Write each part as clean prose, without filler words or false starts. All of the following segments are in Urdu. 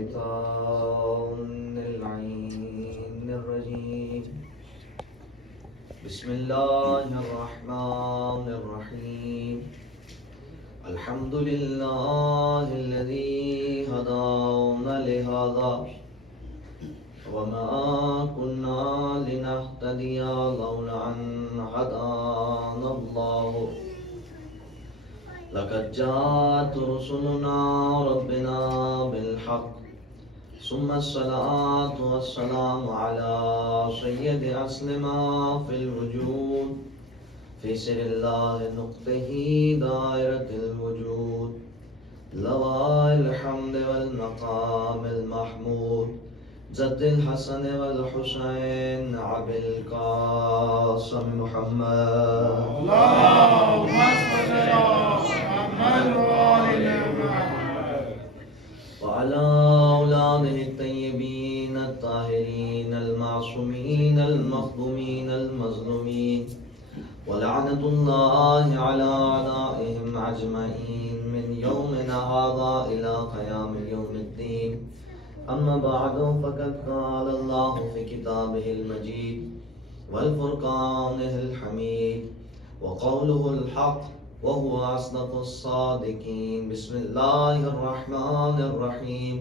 الشيطان اللعين الرجيم. بسم الله الرحمن الرحيم. الحمد لله الذي هدانا لهذا وما كنا لنهتدي لولا أن هدانا الله لقد جاءت رسلنا ربنا بالحق ثم الصلاة والسلام على سيد أصل ما في الوجود في سر الله نقطه دائرة الوجود لواء الحمد والمقام المحمود جد الحسن والحسين أبي القاسم محمد اللهم صل على محمد وآل محمد وعلى أولاده الطيبين الطاهرين المعصومين المخدومين المظلومين ولعنة الله على أعدائهم أجمعين من يومنا هذا إلى قيام يوم الدين. أما بعد فقد قال الله في كتابه المجيد والفرقانه الحميد وقوله الحق وهو أصدق الصادقين. بسم الله الرحمن الرحيم.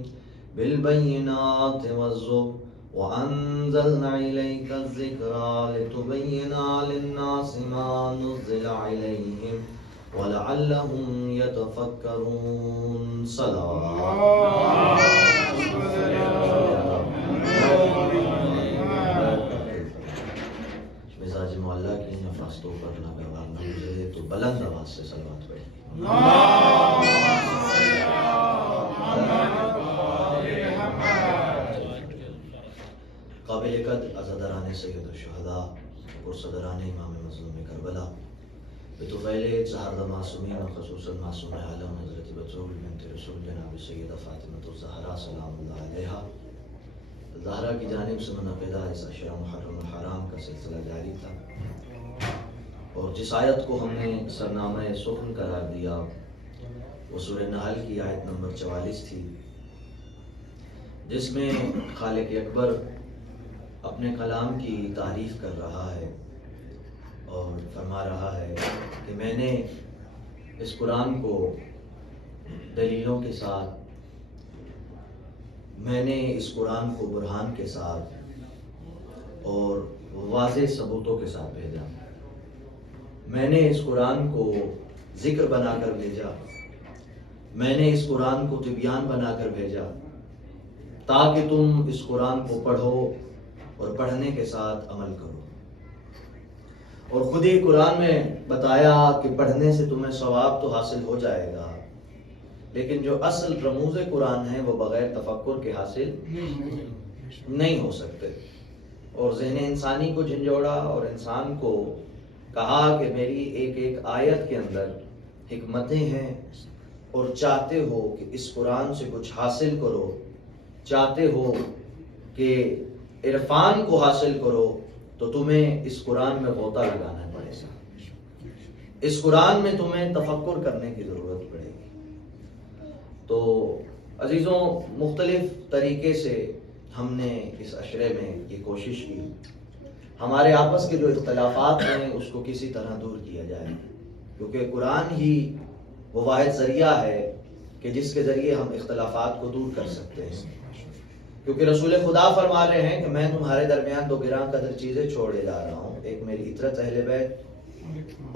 بالبينات والزبر وأنزلنا إليك الذكر لتبين للناس ما نزل إليهم ولعلهم يتفكرون. صلاة مزاج مولا کی نفاستوں پر نہ گوانا مجھے تو بلند آواز سے صلوات پڑھی. قابل قدر عزادران سید الشہداء پرصدران امام مظلوم کربلا بطفیل سہردہ معصومین وخصوصا معصوم عالم حضرت بطول بنت رسول جناب سیدہ فاطمۃ الزہرا سلام اللہ علیہا زہرا کی جانب سے منعقدہ اس عشرہ محرم الحرام کا سلسلہ جاری تھا، اور جس آیت کو ہم نے سرنامہ سخن قرار دیا وہ سورہ نحل کی آیت نمبر 44 تھی، جس میں خالق اکبر اپنے کلام کی تعریف کر رہا ہے اور فرما رہا ہے کہ میں نے اس قرآن کو دلیلوں کے ساتھ، میں نے اس قرآن کو برہان کے ساتھ اور واضح ثبوتوں کے ساتھ بھیجا. میں نے اس قرآن کو ذکر بنا کر بھیجا، میں نے اس قرآن کو تبیان بنا کر بھیجا تاکہ تم اس قرآن کو پڑھو اور پڑھنے کے ساتھ عمل کرو. اور خود ہی قرآن میں بتایا کہ پڑھنے سے تمہیں ثواب تو حاصل ہو جائے گا، لیکن جو اصل رموز قرآن ہیں وہ بغیر تفکر کے حاصل نہیں ہو سکتے. اور ذہن انسانی کو جھنجھوڑا اور انسان کو کہا کہ میری ایک ایک آیت کے اندر حکمتیں ہیں، اور چاہتے ہو کہ اس قرآن سے کچھ حاصل کرو، چاہتے ہو کہ عرفان کو حاصل کرو، تو تمہیں اس قرآن میں غوطہ لگانا پڑے گا، اس قرآن میں تمہیں تفکر کرنے کی ضرورت پڑے گی. تو عزیزوں، مختلف طریقے سے ہم نے اس عشرے میں یہ کوشش کی ہمارے آپس کے جو اختلافات ہیں اس کو کسی طرح دور کیا جائے، کیونکہ قرآن ہی وہ واحد ذریعہ ہے کہ جس کے ذریعے ہم اختلافات کو دور کر سکتے ہیں. کیونکہ رسول خدا فرما رہے ہیں کہ میں تمہارے درمیان دو گراں قدر چیزیں چھوڑے جا رہا ہوں، ایک میری اطرت اہل بیت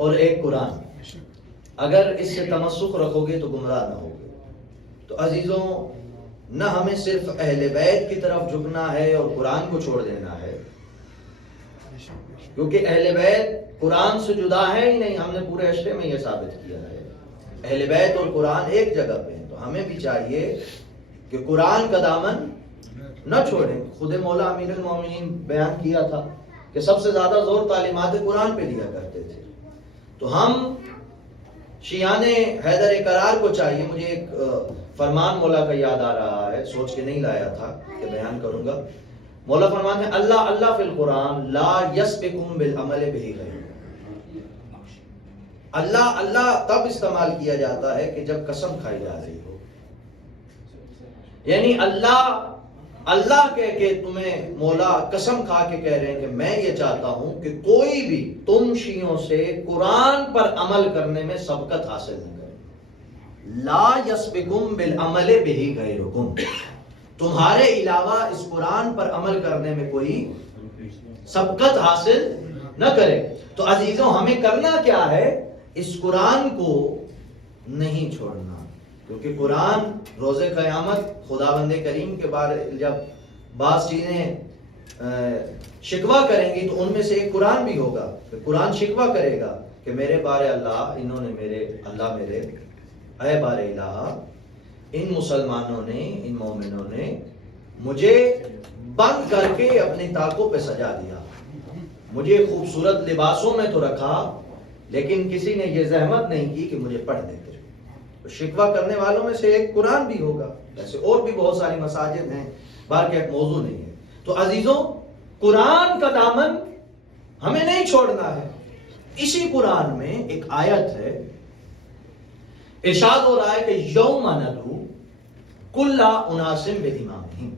اور ایک قرآن. اگر اس سے تمسک رکھو گے تو گمراہ نہ ہوگے. تو عزیزوں، نہ ہمیں صرف اہل بیت کی طرف جھکنا ہے اور قرآن کو چھوڑ دینا ہے، کیونکہ اہل بیت قرآن سے جدا ہے ہی نہیں. ہم نے پورے عشرے میں یہ ثابت کیا ہے اہل بیت اور قرآن ایک جگہ پہ ہیں. تو ہمیں بھی چاہیے کہ قرآن کا دامن نہ چھوڑیں. خود مولا امیر المومنین بیان کیا تھا کہ سب سے زیادہ زور تعلیمات قرآن پہ دیا کرتے تھے. تو ہم شیعان حیدر قرار کو چاہیے. مجھے ایک فرمان مولا کا یاد آ رہا ہے، سوچ کے نہیں لایا تھا کہ بیان کروں گا. مولا فرماتے ہیں اللہ اللہ فی القرآن لا یسبکم بالعمل بہ غیر. اللہ اللہ تب استعمال کیا جاتا ہے کہ جب قسم کھائی جا رہی ہو. یعنی اللہ کہہ کے تمہیں مولا قسم کھا کے کہہ رہے ہیں کہ میں یہ چاہتا ہوں کہ کوئی بھی تم شیعوں سے قرآن پر عمل کرنے میں سبقت حاصل نہ کرے. لا یسبقکم بالعمل بہ غیرکم، تمہارے علاوہ اس قرآن پر عمل کرنے میں کوئی سبقت حاصل نہ کرے. تو عزیزوں ہمیں کرنا کیا ہے؟ اس قرآن کو نہیں چھوڑنا، کیونکہ قرآن روز قیامت خدا بند کریم کے بارے جب بعض چیزیں شکوہ کریں گی تو ان میں سے ایک قرآن بھی ہوگا. کہ قرآن شکوہ کرے گا کہ میرے بارے اللہ، انہوں نے میرے اے بار الہ، ان مسلمانوں نے، ان مومنوں نے مجھے بند کر کے اپنی طاقتوں پہ سجا دیا، مجھے خوبصورت لباسوں میں تو رکھا لیکن کسی نے یہ زحمت نہیں کی کہ مجھے پڑھ دیتے. تو شکوہ کرنے والوں میں سے ایک قرآن بھی ہوگا. ایسے اور بھی بہت ساری مساجد ہیں، بار کا ایک موضوع نہیں ہے. تو عزیزوں قرآن کا دامن ہمیں نہیں چھوڑنا ہے. اسی قرآن میں ایک آیت ہے، ارشاد ہو رہا ہے کہ یوم ندعو کل اناس بامامہم.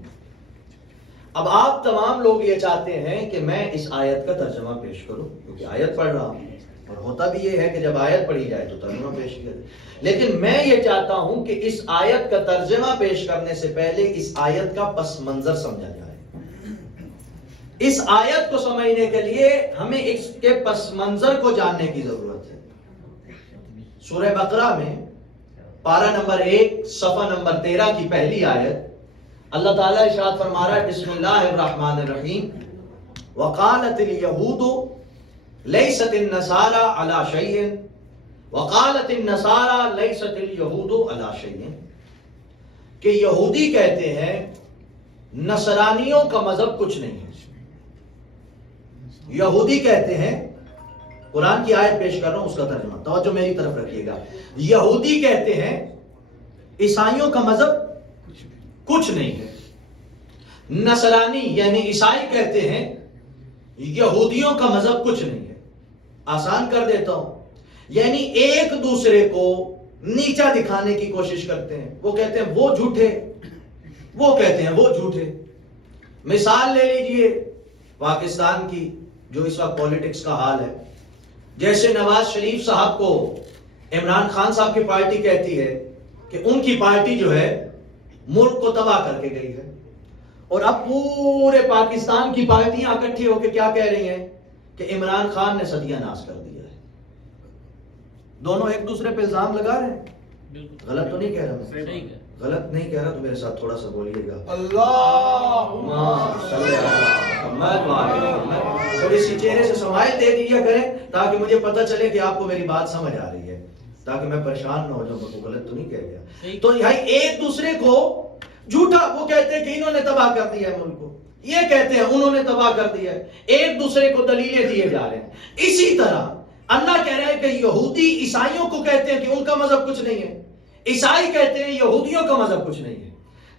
اب آپ تمام لوگ یہ چاہتے ہیں کہ میں اس آیت کا ترجمہ پیش کروں، کیونکہ آیت پڑھ رہا ہوں، اور ہوتا بھی یہ ہے کہ جب آیت پڑھی جائے تو ترجمہ پیش کیا جائے. لیکن میں یہ چاہتا ہوں کہ اس آیت کا ترجمہ پیش کرنے سے پہلے اس آیت کا پس منظر سمجھا جائے. اس آیت کو سمجھنے کے لیے ہمیں اس کے پس منظر کو جاننے کی ضرورت ہے. سورہ بقرہ میں پارہ نمبر 1 صفحہ نمبر 13 کی پہلی آیت اللہ تعالیٰ ارشاد فرما رہا ہے، بسم اللہ الرحمن الرحیم، وقالت الیہود لیست النصارى علی شیء وقالت النصارى لیست الیہود علی شیء. کہ یہودی کہتے ہیں نصرانیوں کا مذہب کچھ نہیں ہے. یہودی کہتے ہیں، قرآن کی آیت پیش کر رہا ہوں، اس کا ترجمہ توجہ میری طرف رکھیے گا. یہودی کہتے ہیں عیسائیوں کا مذہب کچھ نہیں ہے. نصرانی یعنی عیسائی کہتے ہیں یہودیوں کا مذہب کچھ نہیں ہے. آسان کر دیتا ہوں، یعنی ایک دوسرے کو نیچا دکھانے کی کوشش کرتے ہیں. وہ کہتے ہیں وہ جھوٹے، وہ کہتے ہیں وہ جھوٹے. مثال لے لیجئے پاکستان کی، جو اس وقت پولیٹکس کا حال ہے. جیسے نواز شریف صاحب کو عمران خان صاحب کی پارٹی کہتی ہے کہ ان کی پارٹی جو ہے ملک کو تباہ کر کے گئی ہے، اور اب پورے پاکستان کی پارٹیاں اکٹھی ہو کے کیا کہہ رہی ہیں کہ عمران خان نے ستیہ ناش کر دیا ہے. دونوں ایک دوسرے پہ الزام لگا رہے ہیں. غلط تو نہیں کہہ رہا میں؟ غلط نہیں کہہ رہا تو میرے ساتھ تھوڑا سا بولیے گا. اللہم صلی تھوڑی سی چہرے سے سمائل دے دیا کریں تاکہ مجھے پتہ چلے کہ آپ کو میری بات سمجھ آ رہی ہے، تاکہ میں پریشان نہ ہو جاؤں کہ غلط تو نہیں کہہ گیا. تو یہی ایک دوسرے کو جھوٹا، وہ کہتے ہیں کہ انہوں نے تباہ کر دیا ہے ملک کو، یہ کہتے ہیں انہوں نے تباہ کر دیا ہے. ایک دوسرے کو دلیلیں دیے جا رہے ہیں. اسی طرح اللہ کہہ رہا ہے کہ یہودی عیسائیوں کو کہتے ہیں کہ ان کا مذہب کچھ نہیں ہے، عیسائی کہتے ہیں یہودیوں کا مذہب کچھ نہیں ہے.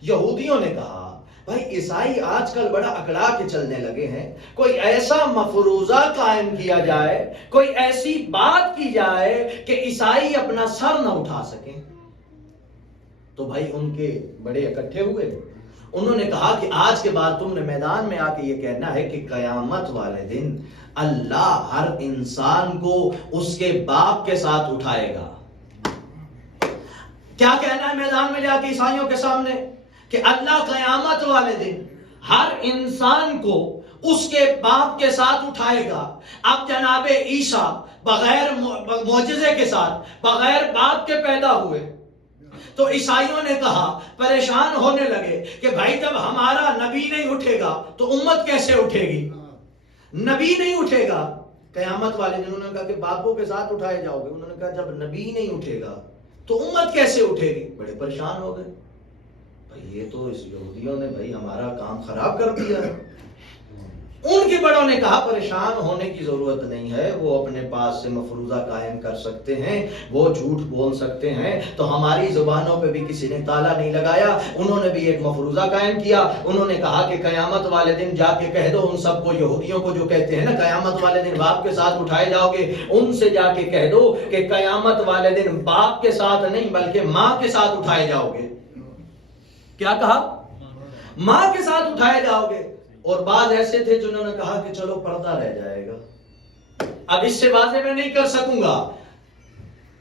یہودیوں نے کہا بھائی عیسائی آج کل بڑا اکڑا کے چلنے لگے ہیں، کوئی ایسا مفروضہ قائم کیا جائے، کوئی ایسی بات کی جائے کہ عیسائی اپنا سر نہ اٹھا سکیں. تو بھائی ان کے بڑے اکٹھے ہوئے. انہوں نے کہا کہ آج کے بعد تم نے میدان میں آ کے یہ کہنا ہے کہ قیامت والے دن اللہ ہر انسان کو اس کے باپ کے ساتھ اٹھائے گا. کیا کہنا ہے میدان میں جا کے عیسائیوں کے سامنے؟ کہ اللہ قیامت والے دن ہر انسان کو اس کے باپ کے ساتھ اٹھائے گا. اب جناب عیسیٰ بغیر معجزے کے ساتھ بغیر باپ کے پیدا ہوئے. تو عیسائیوں نے کہا، پریشان ہونے لگے کہ بھائی جب ہمارا نبی نہیں اٹھے گا تو امت کیسے اٹھے گی؟ نبی نہیں اٹھے گا قیامت والے دن. انہوں نے کہا کہ باپوں کے ساتھ اٹھائے جاؤ گے. انہوں نے کہا جب نبی نہیں اٹھے گا تو امت کیسے اٹھے گی؟ بڑے پریشان ہو گئے. بھائی یہ تو اس یہودیوں نے بھائی ہمارا کام خراب کر دیا ہے. ان کے بڑوں نے کہا پریشان ہونے کی ضرورت نہیں ہے، وہ اپنے پاس سے مفروضہ قائم کر سکتے ہیں، وہ جھوٹ بول سکتے ہیں. تو ہماری زبانوں پہ بھی کسی نے تالا نہیں لگایا. انہوں نے بھی ایک مفروضہ قائم کیا. انہوں نے کہا کہ قیامت والے دن جا کے کہہ دو ان سب کو، یہودیوں کو جو کہتے ہیں نا قیامت والے دن باپ کے ساتھ اٹھائے جاؤ گے، ان سے جا کے کہہ دو کہ قیامت والے دن باپ کے ساتھ نہیں بلکہ ماں کے ساتھ اٹھائے جاؤ گے. کیا کہا؟ ماں کے ساتھ اٹھائے جاؤ گے. اور بعض ایسے تھے جنہوں نے کہا کہ چلو پردہ رہ جائے گا, اب اس سے واضح میں نہیں کر سکوں گا,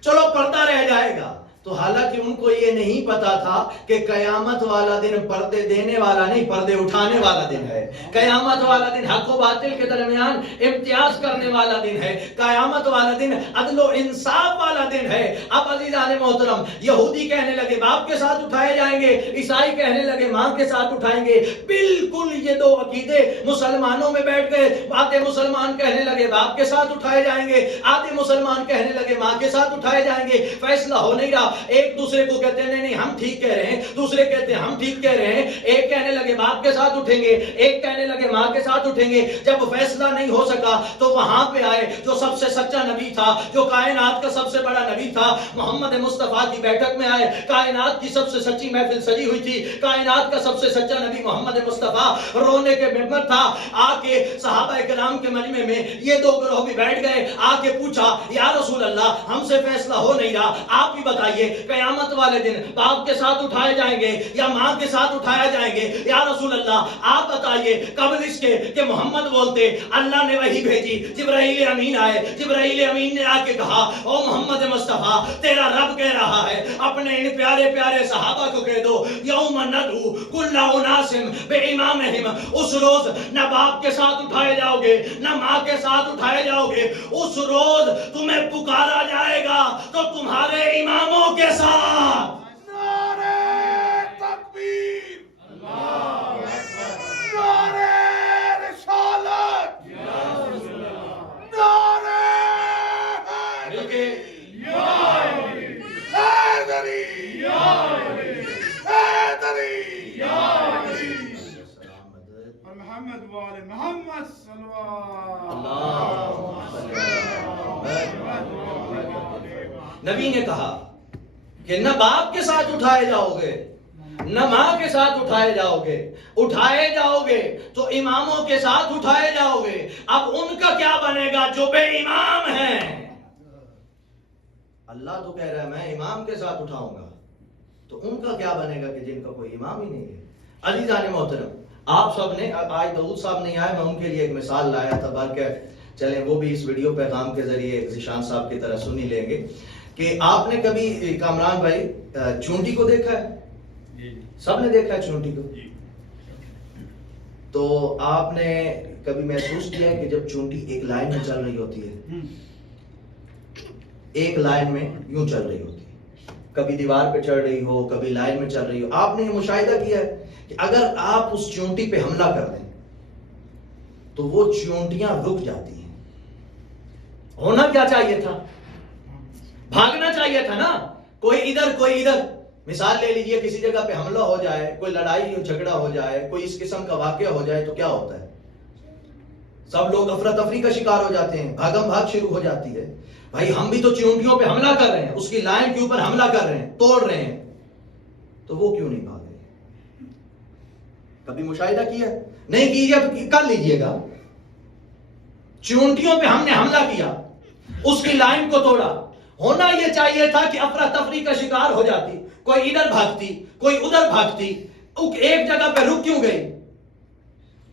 چلو پردہ رہ جائے گا. تو حالانکہ ان کو یہ نہیں پتا تھا کہ قیامت والا دن پردے دینے والا نہیں, پردے اٹھانے والا دن ہے. قیامت والا دن حق و باطل کے درمیان امتیاز کرنے والا دن ہے. قیامت والا دن عدل و انصاف والا دن ہے. اب عزیزان محترم, یہودی کہنے لگے باپ کے ساتھ اٹھائے جائیں گے, عیسائی کہنے لگے ماں کے ساتھ اٹھائیں گے. بالکل یہ دو عقیدے مسلمانوں میں بیٹھ گئے. آدھے مسلمان کہنے لگے باپ کے ساتھ اٹھائے جائیں گے, آدھے مسلمان کہنے لگے ماں کے ساتھ اٹھائے جائیں گے. فیصلہ ہو نہیں رہا. ایک دوسرے کو کہتے ہیں نہیں ہم ٹھیک کہہ رہے ہیں, دوسرے کہتے ہیں ہم ٹھیک کہہ رہے ہیں. ایک کہنے لگے باپ کے ساتھ اٹھیں گے, ایک کہنے لگے ماں کے ساتھ اٹھیں گے. جب فیصلہ نہیں ہو سکا تو وہاں پہ آئے جو سب سے سچا نبی تھا, جو کائنات کا سب سے بڑا نبی تھا, محمد مصطفیٰ کی بیٹھک میں آئے. کائنات کی سب سے سچی محفل سجی ہوئی تھی, کائنات کا سب سے سچا نبی محمد مصطفیٰ رونے کے ممبر تھا. آ کے صحابہ کرام کے مجمع میں یہ دو گروہ بھی بیٹھ گئے. آ کے پوچھا یا رسول اللہ ہم سے فیصلہ ہو نہیں رہا, آپ ہی بتائیے قیامت والے دن باپ کے ساتھ اٹھائے جائیں گے یا ماں کے ساتھ اٹھایا جائیں گے؟ یا رسول اللہ آپ بتائیے. قبل اس کے کہ محمد بولتے اللہ نے وحی بھیجی, جبرائیل امین آئے. جبرائیل امین نے آ کے کہا او محمد مصطفیٰ تیرا رب کہہ رہا ہے اپنے ان پیارے پیارے صحابہ کو کہہ دو یوم ندعو کل اناس بامامہم. اس روز نہ باپ کے ساتھ اٹھائے جاؤ گے نہ ماں کے ساتھ اٹھائے جاؤ گے. اس روز تمہیں پکارا جائے گا تو تمہارے اماموں کے ساتھ. نعرہ تکبیر, اللہ اکبر, نعرہ رسالت, نعرہ حیدری, حیدری, اور محمد وال محمد صلی نبی نے کہا کہ نہ باپ کے ساتھ اٹھائے جاؤ گے نہ ماں کے ساتھ اٹھائے جاؤ گے. اٹھائے جاؤ گے تو اماموں کے ساتھ اٹھائے جاؤ گے. اب ان کا کیا بنے گا جو بے امام ہیں؟ اللہ تو کہہ رہا ہے میں امام کے ساتھ اٹھاؤں گا, تو ان کا کیا بنے گا کہ جن کا کوئی امام ہی نہیں ہے. عزیزان محترم, آپ سب نے, آج داؤد صاحب نہیں آئے, میں ان کے لیے ایک مثال لایا تھا, بلکہ چلیں وہ بھی اس ویڈیو پیغام کے ذریعے ذیشان صاحب کی طرح سنی لیں گے. کہ آپ نے کبھی کامران بھائی چونٹی کو دیکھا ہے؟ سب نے دیکھا ہے چونٹی کو. تو آپ نے کبھی محسوس کیا ہے کہ جب چونٹی ایک لائن میں چل رہی ہوتی ہے, ایک لائن میں یوں چل رہی ہوتی ہے, کبھی دیوار پہ چڑھ رہی ہو کبھی لائن میں چل رہی ہو, آپ نے یہ مشاہدہ کیا ہے کہ اگر آپ اس چونٹی پہ حملہ کر دیں تو وہ چونٹیاں رک جاتی ہیں. ہونا کیا چاہیے تھا؟ بھاگنا چاہیے تھا نا, کوئی ادھر کوئی ادھر. مثال لے لیجئے کسی جگہ پہ حملہ ہو جائے, کوئی لڑائی جھگڑا ہو جائے, کوئی اس قسم کا واقعہ ہو جائے تو کیا ہوتا ہے؟ سب لوگ افراتفری کا شکار ہو جاتے ہیں, بھاگم بھاگ شروع ہو جاتی ہے. بھائی ہم بھی تو چونٹیوں پہ حملہ کر رہے ہیں, اس کی لائن کے اوپر حملہ کر رہے ہیں, توڑ رہے ہیں, تو وہ کیوں نہیں بھاگ رہے؟ کبھی مشاہدہ کیا؟ نہیں کیجیے تو کر لیجیے گا. چونٹیوں پہ ہم نے حملہ کیا, اس کی لائن کو توڑا. ہونا یہ چاہیے تھا کہ افراتفری کا شکار ہو جاتی, کوئی ادھر بھاگتی کوئی ادھر بھاگتی. ایک جگہ پہ رک کیوں گئی؟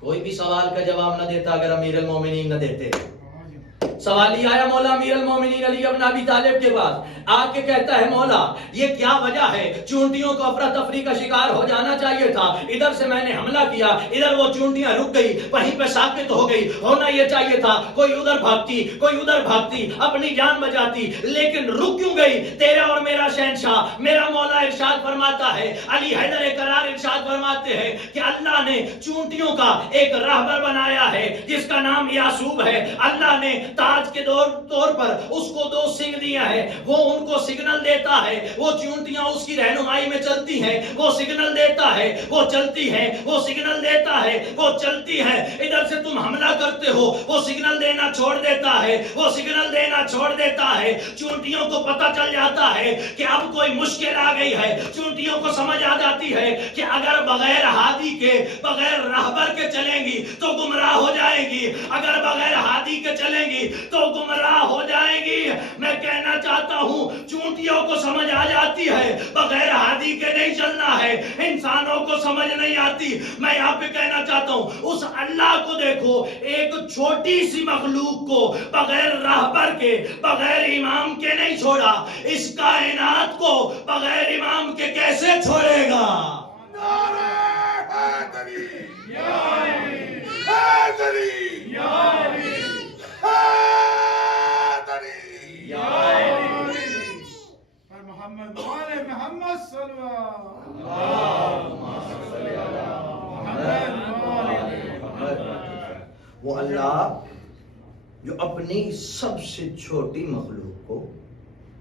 کوئی بھی سوال کا جواب نہ دیتا اگر امیر المومنین نہ دیتے. سوال ہی آیا مولا امیر المومنین علی ابن ابی طالب کے پاس, آ کے کہتا ہے مولا یہ کیا وجہ ہے, چونٹیوں کو افراتفری کا شکار ہو جانا چاہیے تھا, ادھر سے میں نے حملہ کیا, ادھر وہ چونٹیاں رک گئی, وہیں پہ ساکت ہو گئی. ہونا یہ چاہیے تھا کوئی ادھر بھاگتی کوئی ادھر بھاگتی, اپنی جان بچاتی, لیکن رک کیوں گئی؟ تیرا اور میرا شہنشاہ میرا مولا ارشاد فرماتا ہے, علی حیدر قرار ارشاد فرماتے ہیں کہ اللہ نے چونٹیوں کا ایک راہبر بنایا ہے جس کا نام یعصوب ہے. اللہ نے تاج کے طور پر اس کو 2 سنگ دیا ہے, وہ ان کو سگنل دیتا ہے, وہ چونٹیاں اس کی رہنمائی میں چلتی ہیں, وہ سگنل دیتا ہے, وہ چلتی ہیں, وہ سگنل دیتا ہے, وہ چلتی ہے. ادھر سے تم حملہ کرتے ہو, وہ سگنل دینا چھوڑ دیتا ہے, وہ سگنل دینا چھوڑ دیتا ہے. چونٹیوں کو پتہ چل جاتا ہے کہ اب کوئی مشکل آ گئی ہے, چونٹیوں کو سمجھ آ جاتی ہے کہ اگر بغیر بغیر ہادی کے بغیر راہبر کے چلیں گی تو گمراہ ہو جائیں گی، اگر بغیر ہادی کے چلیں گی تو گمراہ ہو جائیں گی۔ میں کہنا چاہتا ہوں چونٹیوں کو سمجھ آ جاتی ہے، بغیر ہادی کے نہیں چلنا ہے، انسانوں کو سمجھ نہیں آتی۔ میں یہاں پہ کہنا چاہتا ہوں اس اللہ کو دیکھو، ایک چھوٹی سی مخلوق کو بغیر راہبر کے بغیر امام کے نہیں چھوڑا، اس کائنات کو بغیر امام کے کیسے چھوڑے گا؟ نعرہ حیدری، حیدری، حیدری، پر محمد وآل محمد صلی وہ اللہ جو اپنی سب سے چھوٹی مخلوق کو،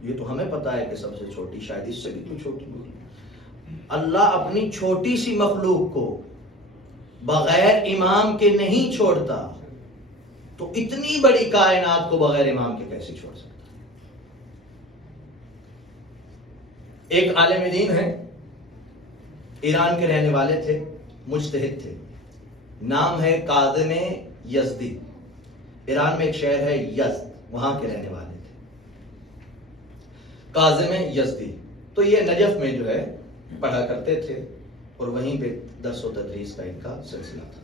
یہ تو ہمیں پتا ہے کہ سب سے چھوٹی، شاید اس سے بھی تو چھوٹی ہوگی، اللہ اپنی چھوٹی سی مخلوق کو بغیر امام کے نہیں چھوڑتا، تو اتنی بڑی کائنات کو بغیر امام کے کیسے چھوڑ سکتا؟ ایک عالم دین ہے، ایران کے رہنے والے تھے، مجتہد تھے، نام ہے کاظم یزدی۔ ایران میں ایک شہر ہے یزد، وہاں کے رہنے والے تھے کاظم یزدی۔ تو یہ نجف میں جو ہے پڑھا کرتے تھے اور وہیں پہ درس و تدریس کا ان کا سلسلہ تھا۔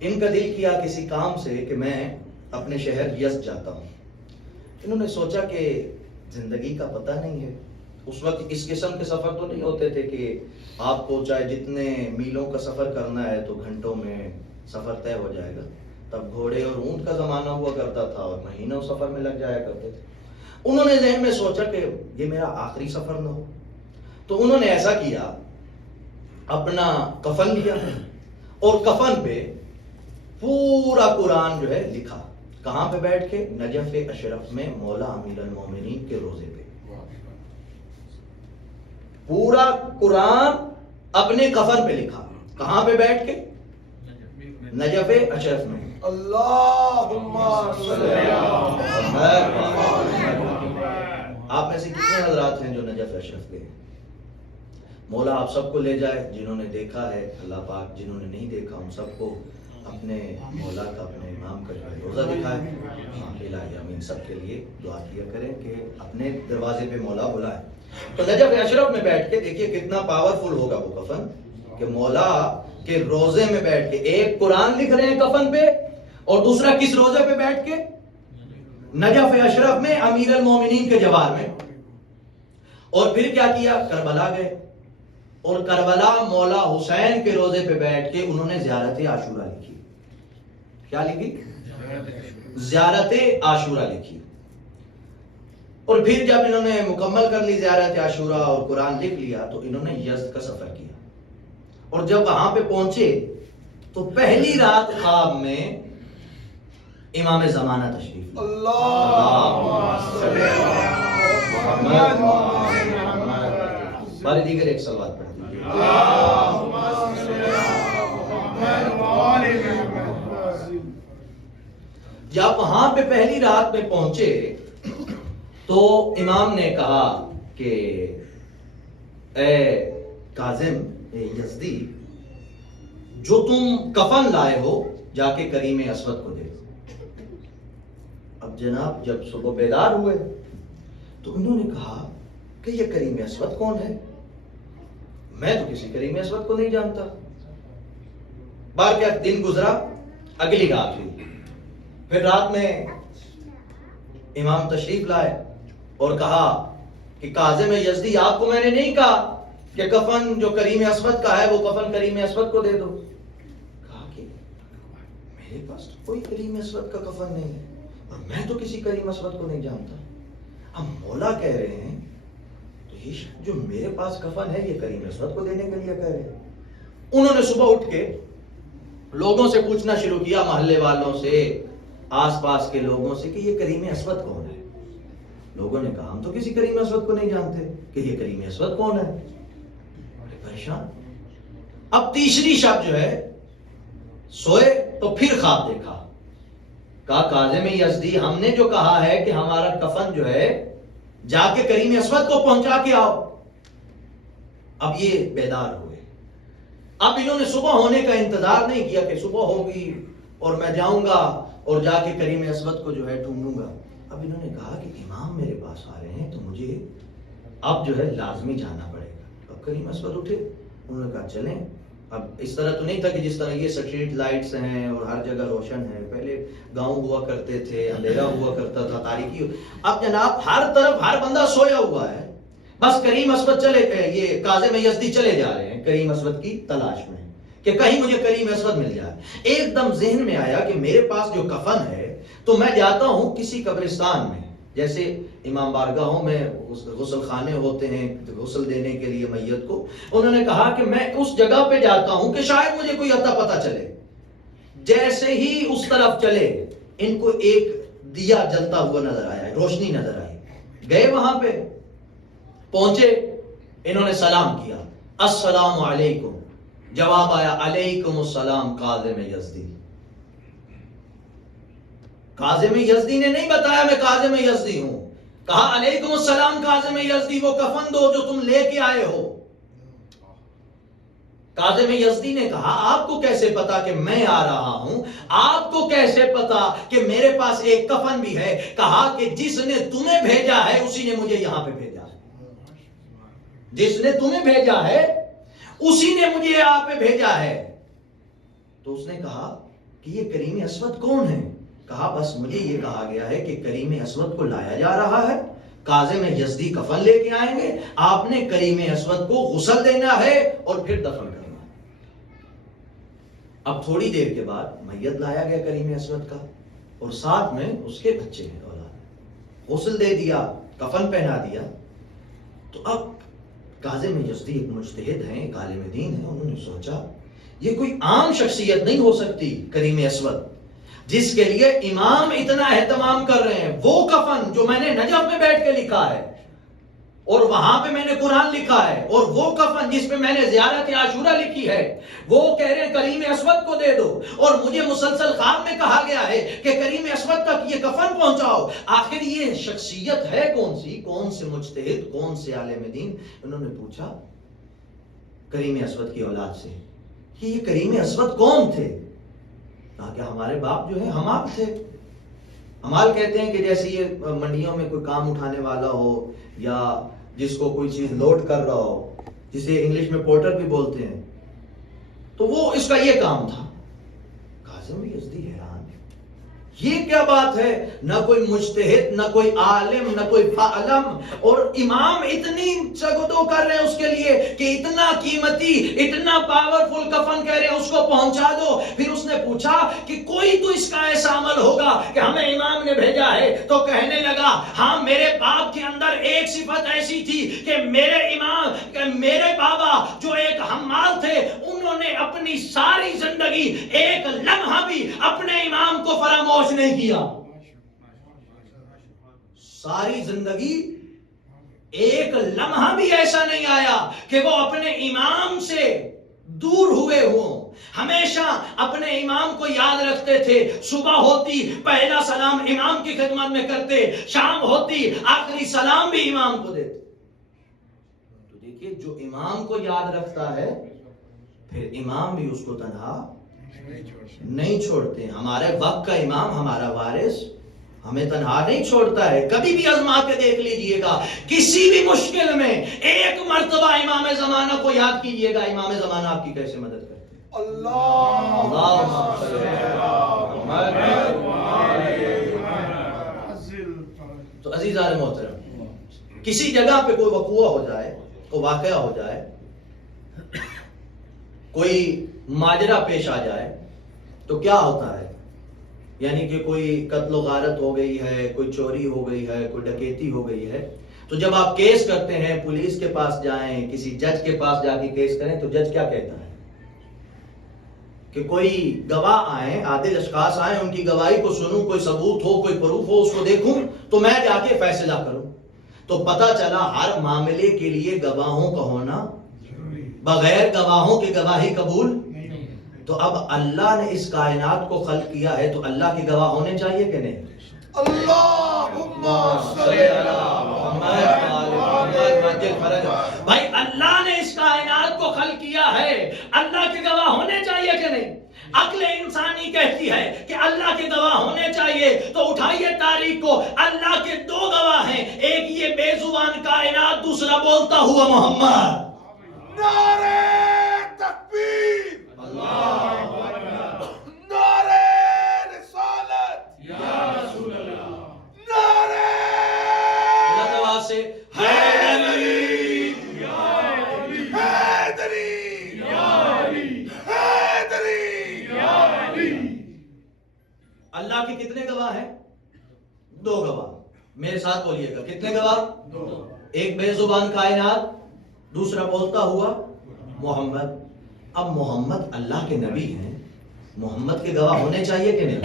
ان کا دل کیا کسی کام سے کہ میں اپنے شہر یزد جاتا ہوں۔ انہوں نے سوچا کہ زندگی کا پتہ نہیں ہے، اس وقت اس قسم کے سفر تو نہیں ہوتے تھے کہ آپ کو چاہے جتنے میلوں کا سفر کرنا ہے تو گھنٹوں میں سفر طے ہو جائے گا۔ تب گھوڑے اور اونٹ کا زمانہ ہوا کرتا تھا اور مہینوں سفر میں لگ جایا کرتے تھے۔ انہوں نے ذہن میں سوچا کہ یہ میرا آخری سفر نہ ہو، تو انہوں نے ایسا کیا، اپنا کفن لیا اور کفن پہ پورا قرآن جو ہے لکھا۔ کہاں پہ بیٹھ کے؟ نجف اشرف میں مولا امیر المومنین کے روزے پہ پورا قرآن اپنے کفن پہ لکھا۔ کہاں پہ بیٹھ کے؟ نجف اشرف میں۔ اللہم صلی آپ میں سے کتنے حضرات ہیں جو نجف اشرف گئے؟ مولا آپ سب کو لے جائے، جنہوں نے دیکھا ہے اللہ پاک، جنہوں نے نہیں دیکھا ان سب کو اپنے مولا کا، اپنے امام کا جو ہے روزہ دکھائے۔ الہی امین سب کے لیے دعا کیا کریں کہ اپنے دروازے پہ مولا بلائے۔ تو نجف اشرف میں بیٹھ کے دیکھیے کتنا پاورفل ہوگا وہ کفن، کہ مولا کے روزے میں بیٹھ کے ایک قرآن لکھ رہے ہیں کفن پہ، اور دوسرا کس روزے پہ بیٹھ کے؟ نجف اشرف میں، امیر المومنین کے جوار میں۔ اور پھر کیا کیا؟ کربلا گئے، اور کربلا مولا حسین کے روزے پہ بیٹھ کے انہوں نے زیارت عاشورہ لکھی۔ کیا لکھی؟ زیارت عاشورہ لکھی۔ اور پھر جب انہوں نے مکمل کر لی زیارت عاشورہ اور قرآن لکھ لیا تو انہوں نے یزد کا سفر کیا، اور جب وہاں پہ پہنچے تو پہلی رات خواب میں امام زمانہ تشریف بارے دیگر ایک سلوات پڑھ دیجیے۔ جب وہاں پہ پہلی رات میں پہنچے تو امام نے کہا کہ اے کاظم یزدی، جو تم کفن لائے ہو جا کے کریم اسود کو دے دو۔ اب جناب جب صبح بیدار ہوئے تو انہوں نے کہا کہ یہ کریم اسود کون ہے؟ میں تو کسی کریم اسود کو نہیں جانتا۔ بار کیا دن گزرا، اگلی رات ہوئی، پھر رات میں امام تشریف لائے اور کہا کہ کاظم یزدی، آپ کو میں نے نہیں کہا کہ کفن جو کریم اسود کا ہے وہ کفن کریم اسود کو دے دو؟ کہا کہ میرے پاس تو کوئی کریم اسود کا کفن نہیں ہے اور میں تو کسی کریم اسود کو نہیں جانتا۔ اب مولا کہہ رہے ہیں تو یہ جو میرے پاس کفن ہے یہ کریم اسود کو دینے کے لیے کہہ رہے ہیں۔ انہوں نے صبح اٹھ کے لوگوں سے پوچھنا شروع کیا، محلے والوں سے، آس پاس کے لوگوں سے، کہ یہ کریم اسود کون ہے؟ لوگوں نے کہا ہم تو کسی کریم اسود کو نہیں جانتے، کہ یہ کریم اسود کون ہے؟ بڑے پریشان۔ اب تیسری شب جو ہے سوئے تو پھر خواب دیکھا، کہا کاظم یزدی، ہم نے جو کہا ہے کہ ہمارا کفن جو ہے جا کے کریم اسود کو پہنچا کے آؤ۔ اب یہ بیدار ہوئے اب انہوں نے صبح ہونے کا انتظار نہیں کیا کہ صبح ہوگی اور میں جاؤں گا اور جا کے کریم اسود کو جو ہے ڈھونڈوں گا. اب انہوں نے کہا کہ امام میرے پاس آ رہے ہیں تو مجھے اب جو ہے لازمی جانا پڑے گا. اب کریم اسود اٹھے, انہوں نے کہا چلیں. اب اس طرح تو نہیں تھا کہ جس طرح یہ اسٹریٹ لائٹس ہیں اور ہر جگہ روشن ہے. پہلے گاؤں ہوا کرتے تھے, اندھیرا ہوا کرتا تھا, تاریکی. اب جناب ہر طرف ہر بندہ سویا ہوا ہے, بس کریم اسود چلے گئے, یہ کاظم یزدی چلے جا رہے ہیں کریم اسود کی تلاش میں کہ کہیں مجھے کریم اسود مل جائے. ایک دم ذہن میں آیا کہ میرے پاس جو کفن ہے تو میں جاتا ہوں کسی قبرستان میں, جیسے امام بارگاہوں میں غسل خانے ہوتے ہیں غسل دینے کے لیے میت کو. انہوں نے کہا کہ میں اس جگہ پہ جاتا ہوں کہ شاید مجھے کوئی اتا پتہ چلے. جیسے ہی اس طرف چلے ان کو ایک دیا جلتا ہوا نظر آیا, روشنی نظر آئی. گئے وہاں پہ, پہنچے, انہوں نے سلام کیا, السلام علیکم. جواب آیا علیکم السلام کاظم یزدی. کاظم یزدی نے نہیں بتایا میں کاظم یزدی ہوں, کہا علیکم السلام کاظم یزدی, وہ کفن دو جو تم لے کے آئے ہو. کاظم یزدی نے کہا آپ کو کیسے پتا کہ میں آ رہا ہوں, آپ کو کیسے پتا کہ میرے پاس ایک کفن بھی ہے. کہا کہ جس نے تمہیں بھیجا ہے اسی نے مجھے یہاں پہ بھیجا ہے. جس نے تمہیں بھیجا ہے اسی نے مجھے یہاں پہ بھیجا ہے. تو اس نے کہا کہ یہ کریم اسود کون ہے؟ کہا بس مجھے یہ کہا گیا ہے کہ کریم اسود کو لایا جا رہا ہے, کاظم یزدی کفن لے کے آئیں گے, آپ نے کریم اسود کو غسل دینا ہے اور پھر دفن کرنا ہے. اب تھوڑی دیر کے بعد میت لایا گیا کریم اسود کا اور ساتھ میں اس کے بچے ہیں, اولاد. غسل دے دیا, کفن پہنا دیا. تو اب کاظم یزدی ایک مجتہد ہیں, ایک عالم دین ہیں, انہوں نے سوچا یہ کوئی عام شخصیت نہیں ہو سکتی کریم اسود جس کے لیے امام اتنا اہتمام کر رہے ہیں. وہ کفن جو میں نے نجف میں بیٹھ کے لکھا ہے اور وہاں پہ میں نے قرآن لکھا ہے, اور وہ کفن جس پہ میں نے زیارت عاشورہ لکھی ہے, وہ کہہ رہے ہیں کریم اسود کو دے دو, اور مجھے مسلسل خواب میں کہا گیا ہے کہ کریم اسود تک یہ کفن پہنچاؤ. آخر یہ شخصیت ہے کون سی, کون سے مجتہد, کون سے عالم دین؟ انہوں نے پوچھا کریم اسود کی اولاد سے کہ یہ کریم اسود کون تھے؟ کہا کہ ہمارے باپ جو ہے حمال تھے. حمال کہتے ہیں کہ جیسے یہ منڈیوں میں کوئی کام اٹھانے والا ہو یا جس کو کوئی چیز لوڈ کر رہا ہو, جسے انگلش میں پورٹر بھی بولتے ہیں, تو وہ اس کا یہ کام تھا. کاظم یزدی حیران, یہ کیا بات ہے, نہ کوئی مجتہد, نہ کوئی عالم, نہ کوئی فعلم, اور امام اتنی چگدو کر رہے ہیں اس کے لیے کہ اتنا قیمتی, اتنا پاورفل کفن کہہ رہے ہیں اس کو پہنچا دو. پھر اس نے پوچھا کہ کوئی تو اس کا ایسا عمل ہوگا کہ ہمیں امام نے بھیجا ہے. تو کہنے لگا ہاں میرے باپ کے اندر ایک صفت ایسی تھی کہ میرے امام, میرے بابا جو ایک حمال تھے, انہوں نے اپنی ساری زندگی ایک لمحہ بھی اپنے امام کو فراموش نہیں کیا. ساری زندگی ایک لمحہ بھی ایسا نہیں آیا کہ وہ اپنے امام سے دور ہوئے ہوں. ہمیشہ اپنے امام کو یاد رکھتے تھے. صبح ہوتی پہلا سلام امام کی خدمت میں کرتے, شام ہوتی آخری سلام بھی امام کو دیتے. تو دیکھیے جو امام کو یاد رکھتا ہے پھر امام بھی اس کو تنہا نہیں چھوڑتے. ہمارے وقت کا امام, ہمارا وارث ہمیں تنہا نہیں چھوڑتا ہے. کبھی بھی آزما کے دیکھ لیجئے گا, کسی بھی مشکل میں ایک مرتبہ امام زمانہ کو یاد کیجئے گا, امام زمانہ آپ کی کیسے مدد کرتے ہیں. تو عزیزان محترم, کسی جگہ پہ کوئی وقوع ہو جائے, کوئی واقعہ ہو جائے, کوئی ماجرا پیش آ جائے تو کیا ہوتا ہے, یعنی کہ کوئی قتل و غارت ہو گئی ہے, کوئی چوری ہو گئی ہے, کوئی ڈکیتی ہو گئی ہے, تو جب آپ کیس کرتے ہیں پولیس کے پاس جائیں, کسی جج کے پاس جا کے کیس کریں, تو جج کیا کہتا ہے کہ کوئی گواہ آئیں, عادل اشخاص آئیں, ان کی گواہی کو سنوں, کوئی ثبوت ہو, کوئی پروف ہو, اس کو دیکھوں تو میں جا کے فیصلہ کروں. تو پتہ چلا ہر معاملے کے لیے گواہوں کا ہونا, بغیر گواہوں کی گواہی قبول. تو اب اللہ نے اس کائنات کو خلق کیا ہے تو اللہ کے گواہ ہونے چاہیے کہ نہیں؟ اللہم صلی اللہ بھائی اللہ نے اس کائنات کو خلق حل کیا ہے، اللہ کے گواہ ہونے چاہیے کہ نہیں؟ عقل انسانی کہتی ہے کہ اللہ کے گواہ ہونے چاہیے، تو اٹھائیے تاریخ کو، اللہ کے دو گواہ ہیں، ایک یہ بے زبان کائنات، دوسرا بولتا ہوا محمد۔ نعرہ تکبیر، نعرہ رسالت، نعرہ اللہ سے حیدری، حیدری، حیدری۔ اللہ کے کتنے گواہ ہیں؟ دو گواہ۔ میرے ساتھ بولیے گا، کتنے گواہ؟ دو۔ ایک بے زبان کائنات، دوسرا بولتا ہوا محمد۔ اب محمد اللہ کے نبی ہیں، محمد کے گواہ ہونے چاہیے کہ نہیں؟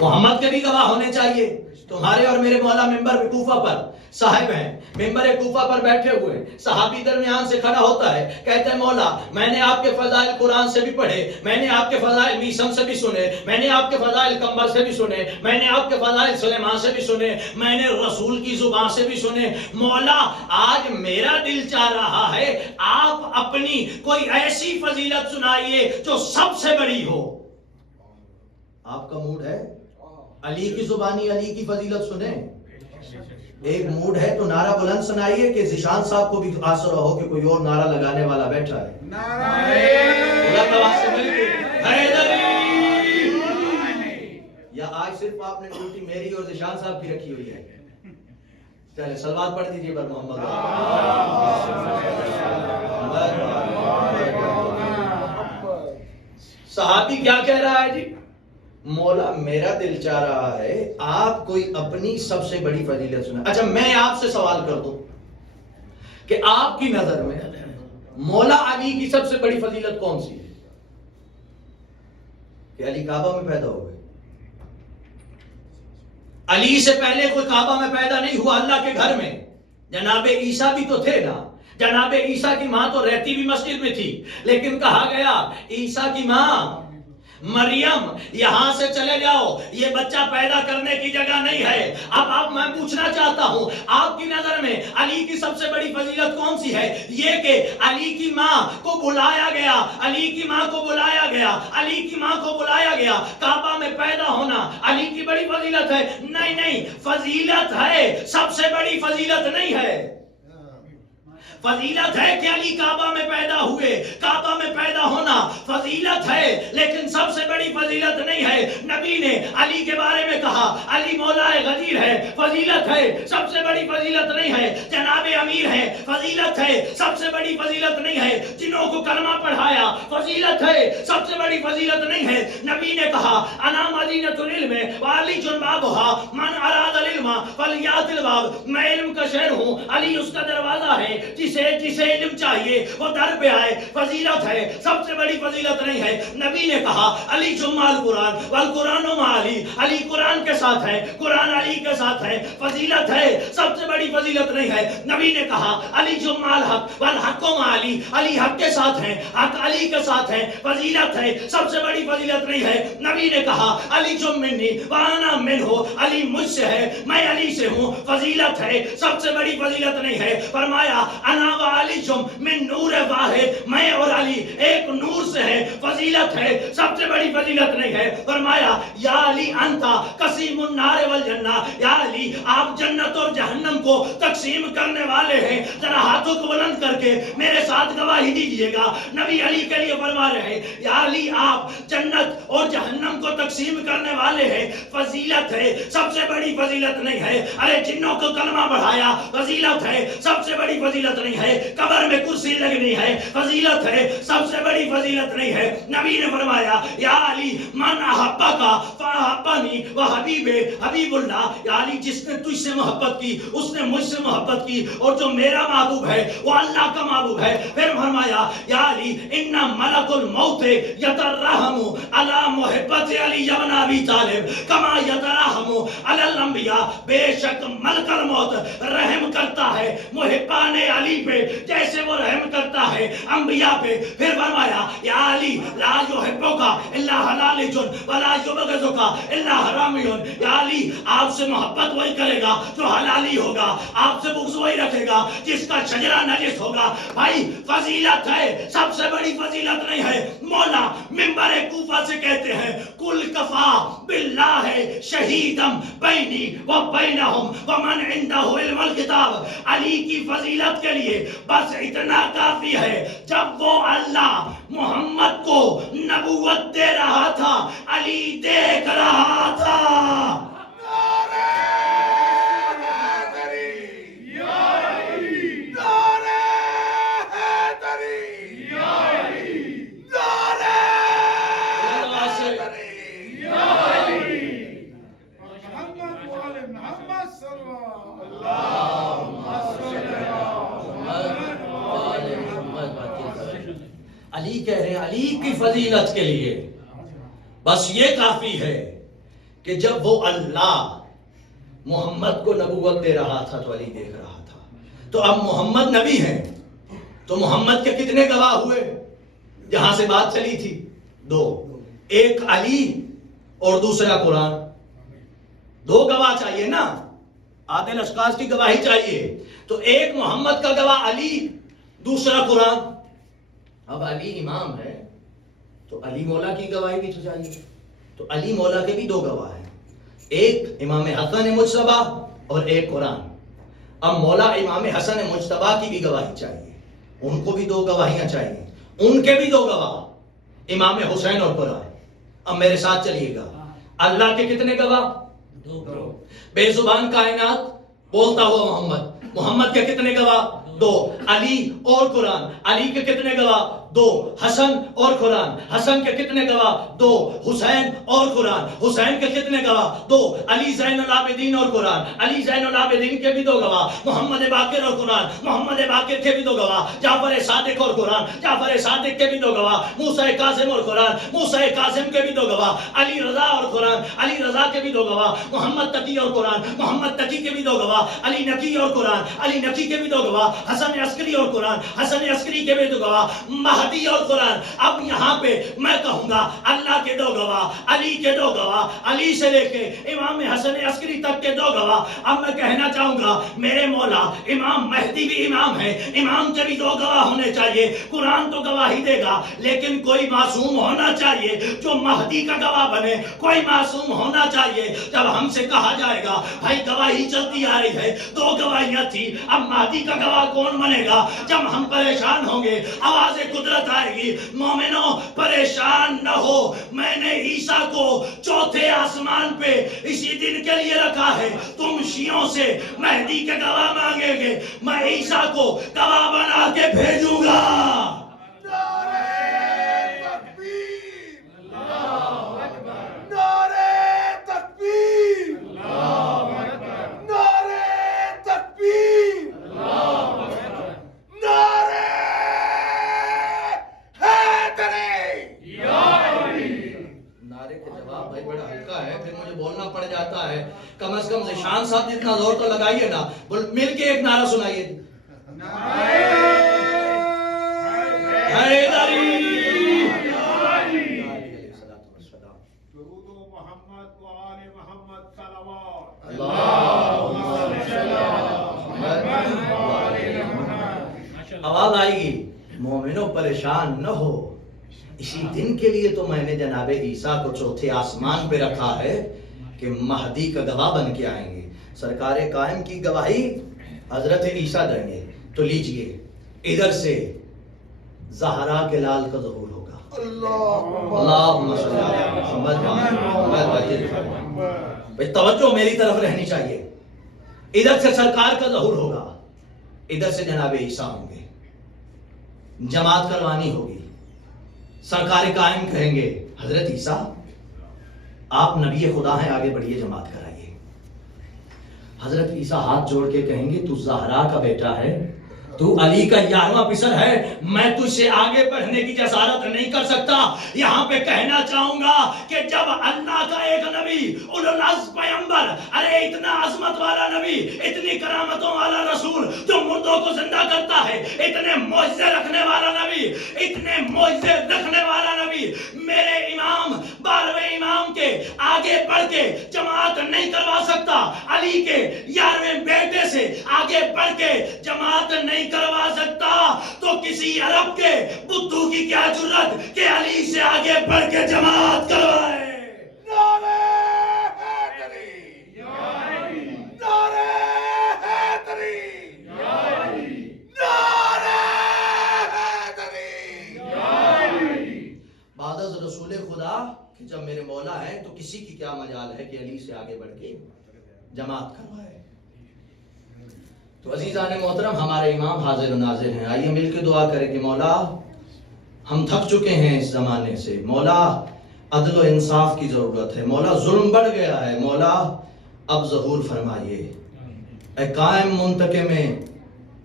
محمد کے بھی گواہ ہونے چاہیے۔ تمہارے اور میرے مولا ممبر کوفہ پر صاحب ہیں، ممبر کوفہ پر بیٹھے ہوئے، صحابی درمیان سے کھڑا ہوتا ہے، کہتے ہیں مولا میں نے آپ کے فضائل قرآن سے بھی پڑھے، میں نے آپ کے فضائل میسم سے بھی سنے، میں نے آپ کے فضائل قمر سے بھی سنے، میں نے آپ کے فضائل سلیمان سے بھی سنے، میں نے رسول کی زبان سے بھی سنے، مولا آج میرا دل چاہ رہا ہے آپ اپنی کوئی ایسی فضیلت سنائیے جو سب سے بڑی ہو۔ آپ کا موڈ ہے علی کی زبانی علی کی فضیلت سنیں؟ ایک موڈ ہے تو نعرہ بلند سنائیے کہ ذیشان صاحب کو بھی آسر ہو کہ کوئی اور نعرہ لگانے والا بیٹھا ہے۔ یا آج صرف آپ نے ڈیوٹی میری اور ذیشان صاحب کی رکھی ہوئی ہے؟ چلے صلوات پڑھ دیجیے بر محمد۔ صحابی کیا کہہ رہا ہے جی؟ مولا میرا دل چاہ رہا ہے آپ کوئی اپنی سب سے بڑی فضیلت سنائیں۔ اچھا میں آپ سے سوال کر دوں کہ آپ کی نظر میں مولا علی کی سب سے بڑی فضیلت کون سی ہے؟ کہ علی کعبہ میں پیدا ہو گئے؟ علی سے پہلے کوئی کعبہ میں پیدا نہیں ہوا، اللہ کے گھر میں جناب عیسیٰ بھی تو تھے نا۔ جناب عیسیٰ کی ماں تو رہتی بھی مسجد میں تھی، لیکن کہا گیا عیسیٰ کی ماں مریم یہاں سے چلے جاؤ، یہ بچہ پیدا کرنے کی جگہ نہیں ہے۔ اب میں پوچھنا چاہتا ہوں آپ کی نظر میں علی کی سب سے بڑی فضیلت کون سی ہے؟ یہ کہ علی کی ماں کو بلایا گیا، علی کی ماں کو بلایا گیا، علی کی ماں کو بلایا گیا، کعبہ میں پیدا ہونا علی کی بڑی فضیلت ہے؟ نہیں نہیں، فضیلت ہے، سب سے بڑی فضیلت نہیں ہے۔ فضیلت ہے کہ علی کعبہ میں پیدا ہوئے، کعبہ میں پیدا ہونا فضیلت ہے، لیکن سب سے بڑی فضیلت نہیں ہے۔ نبی نے علی کے بارے میں کہا علی مولا غدیر ہے، فضیلت ہے، سب سے بڑی فضیلت نہیں ہے۔ جناب امیر ہے، فضیلت ہے، سب سے بڑی فضیلت نہیں ہے۔ جنوں کو کلمہ پڑھایا فضیلت ہے، سب سے بڑی فضیلت نہیں ہے۔ نبی نے کہا انا مدینۃ العلم وعلی بابها من اراد العلم فلیات الباب، میں علم کا شہر ہوں، علی اس کا دروازہ ہے، جسے علم چاہیے وہ در پہ آئے، فضیلت ہے، سب سے بڑی فضیلت نہیں ہے۔ نبی نے کہا علی جمع القرآن والقرآن مع علی، علی قرآن کے ساتھ ہے، قرآن علی کے ساتھ ہے، فضیلت ہے، سب سے بڑی فضیلت نہیں ہے۔ نبی نے کہا علی جمع الحق والحق مع علی، علی حق کے ساتھ ہیں، حق علی کے ساتھ ہیں، فضیلت ہے، سب سے بڑی فضیلت نہیں ہے۔ نبی نے کہا علی جم منی وانا منہ، علی مجھ سے ہے، میں علی سے ہوں، فضیلت ہے، سب سے بڑی فضیلت نہیں ہے۔ فرمایا انا وعلی من نور واحد، میں اور علی ایک نور سے ہے، فضیلت ہے، سب سے بڑی فضیلت نہیں ہے۔ فرمایا یا علی انتا قسیم النار والجنہ، یا علی آپ جنت اور جہنم کو تقسیم کرنے والے ہیں۔ ذرا ہاتھوں کو بلند کر کے میرے ساتھ گواہی دیجئے گا، نبی علی کے لیے فرما رہے ہیں یا علی آپ جنت اور جہنم کو تقسیم کرنے والے ہیں، فضیلت ہے، سب سے بڑی فضیلت نہیں ہے۔ ارے جنوں کو کلمہ پڑھایا فضیلت ہے، سب سے بڑی فضیلت نہیں ہے۔ قبر میں کرسی لگنی ہے، فضیلت ہے، سب سے بڑی فضیلت نہیں ہے۔ نبی نے فرمایا یا علی من احبک فاحبنی وحبیب حبیب اللہ، یا علی جس نے تجھ سے محبت کی اس نے مجھ سے محبت کی، اور جو میرا محبوب ہے وہ اللہ کا محبوب ہے۔ پھر فرمایا یا علی ان ملک الموت یترحم علی محبت علی ابن ابی طالب کما یترحم علی الانبیاء، بے شک ملک الموت رحم کرتا ہے محبان علی پہ جیسے وہ رحم کرتا ہے انبیاء پہ۔ پھر فرمایا یا علی لا یحبک الا حلالج ولا یبغضک الا حرامی. یا علی آپ سے محبت وہی کرے گا جو حلالی ہوگا, آپ سے بغض وہی رکھے گا جس کا شجرہ نجس ہوگا. بھائی فضیلت ہے, سب سے بڑی فضیلت نہیں ہے. مولا منبر کوفہ سے کہتے ہیں کل کفا باللہ شہیدم بینی و بینہم ومن عندہ علم الکتاب. علی کی فضیلت کے لیے بس اتنا کافی ہے, جب وہ اللہ محمد کو نبوت دے رہا تھا علی دیکھ رہا تھا. نعرہ حیدری یا علی, نعرہ حیدری یا علی, نعرہ حیدری یا علی. محمد وآل محمد صلی علی کہہ رہے ہیں علی کی فضیلت کے لیے بس یہ کافی ہے کہ جب وہ اللہ محمد کو نبوت دے رہا تھا تو علی دیکھ رہا تھا. تو اب محمد نبی ہیں تو محمد کے کتنے گواہ ہوئے جہاں سے بات چلی تھی؟ 2, ایک علی اور دوسرا قرآن. 2 گواہ چاہیے نا, عادل اشخاص کی گواہی چاہیے. تو ایک محمد کا گواہ علی, دوسرا قرآن. اب علی امام ہے تو علی مولا کی گواہی بھی تو چاہیے. تو علی مولا کے بھی 2 گواہ ہیں, ایک امام حسن مجتبی اور ایک قرآن. اب مولا امام حسن مجتبی کی بھی گواہی چاہیے, ان کو بھی 2 گواہیاں چاہیے, ان کے بھی 2 گواہ, امام حسین اور قرآن. اب میرے ساتھ چلیے گا, اللہ کے کتنے گواہ؟ 2. بے زبان کائنات بولتا ہوا محمد, محمد کے کتنے گواہ؟ 2. علی اور قرآن, علی کے کتنے گواہ؟ 2. حسن اور قرآن, حسن کے کتنے گواہ؟ 2. حسین اور قرآن, حسین کے کتنے گواہ؟ 2. علی زین العابدین اور قرآن, علی زین العابدین کے بھی 2 گواہ. محمد باقر اور قرآن, محمد باقر کے بھی 2 گواہ. جعفر صادق اور قرآن, جعفر صادق کے بھی 2 گواہ. موسیٰ کاظم اور قرآن, موسیٰ کاظم کے بھی 2 گواہ. علی رضا اور قرآن, علی رضا کے بھی 2 گواہ. محمد تقی اور قرآن, محمد تقی کے بھی 2 گواہ. علی نقی اور قرآن, علی نقی کے بھی 2 گواہ. حسن عسکری اور قرآن, حسن عسکری کے بھی 2 گواہ. مہدی اور قرآن. اب یہاں پہ میں کہوں گا اللہ کے 2 گواہ, علی کے 2 گواہ, علی سے لے کے امام حسن عسکری تک کے 2 گواہ. اب میں کہنا چاہوں گا میرے مولا امام مہدی بھی امام ہے, امام کے بھی 2 گواہ ہونے چاہیے. قرآن تو گواہی دے گا لیکن کوئی معصوم ہونا چاہیے جو مہدی کا گواہ بنے, کوئی معصوم ہونا چاہیے. جب ہم سے کہا جائے گا بھائی گواہی چلتی آ رہی ہے, 2 گواہیاں تھی, اب مہدی کا گواہ کون بنے گا؟ جب ہم پریشان ہوں گے آواز قدرت آئے گی, مومنوں پریشان نہ ہو, میں نے عیسیٰ کو 4تھے آسمان پہ اسی دن کے لیے رکھا ہے. تم شیعوں سے مہدی کے گواہ مانگیں گے, میں عیسیٰ کو گواہ بنا کے بھیجوں گا. نعرہ تکبیر, اللہ اکبر, نعرہ تکبیر, اللہ اکبر, نعرہ تکبیر, اللہ اکبر, نعرہ حیدری یا علی. نعرے کا جواب بھائی بڑا ہلکا ہے, پھر مجھے بولنا پڑ جاتا ہے. کم از کم ذیشان صاحب جتنا زور تو لگائیے نا, مل کے ایک نعرہ سنائیے. حیدری. درود و محمد و آل محمد صلوات. آواز آئے گی, مومنوں پریشان نہ ہو, اسی دن کے لیے تو میں نے جناب عیسیٰ کو 4تھے آسمان پہ رکھا ہے کہ مہدی کا گواہ بن کے آئیں گے. سرکار قائم کی گواہی حضرت عیسیٰ دیں گے. تو لیجئے ادھر سے زہرا کے لال کا ظہور ہوگا. اللہم صلی علی محمد. توجہ میری طرف رہنی چاہیے. ادھر سے سرکار کا ظہور ہوگا, ادھر سے جناب عیسیٰ ہوں گے, جماعت کروانی ہوگی. سرکار قائم کہیں گے حضرت عیسیٰ آپ نبی خدا ہیں, آگے بڑھیے جماعت کرائیے. حضرت عیسیٰ ہاتھ جوڑ کے کہیں گے تو زہرا کا بیٹا ہے, تو علی کا 11واں پسر ہے, میں تجھ سے آگے بڑھنے کی جسارت نہیں کر سکتا. یہاں پہ کہنا چاہوں گا کہ جب اللہ کا ایک نبی اولوالعزم پیغمبر, ارے اتنا عظمت والا نبی, اتنی کرامتوں والا رسول جو مردوں کو زندہ کرتا ہے, اتنے معجزے رکھنے والا نبی, اتنے معجزے رکھنے والا نبی, بڑھ کے جماعت نہیں کروا سکتا، علی کے 11ویں بیٹے سے آگے بڑھ کے جماعت نہیں کروا سکتا، تو کسی عرب کے بدھو کی کیا جرت کہ علی سے آگے بڑھ کے جماعت کروائے؟ نعرہ حیدری، نعرہ حیدری، نعرہ حیدری۔ بعد از رسول خدا کہ جب میرے مولا ہے تو کسی کی کیا مجال ہے کہ علی سے آگے بڑھ کے جماعت کروائے؟ تو عزیزان محترم، ہمارے امام حاضر و ناظر ہیں، آئیے مل کے دعا کریں کہ مولا ہم تھک چکے ہیں اس زمانے سے، مولا عدل و انصاف کی ضرورت ہے، مولا ظلم بڑھ گیا ہے، مولا اب ظہور فرمائیے۔ اے قائم منتقم میں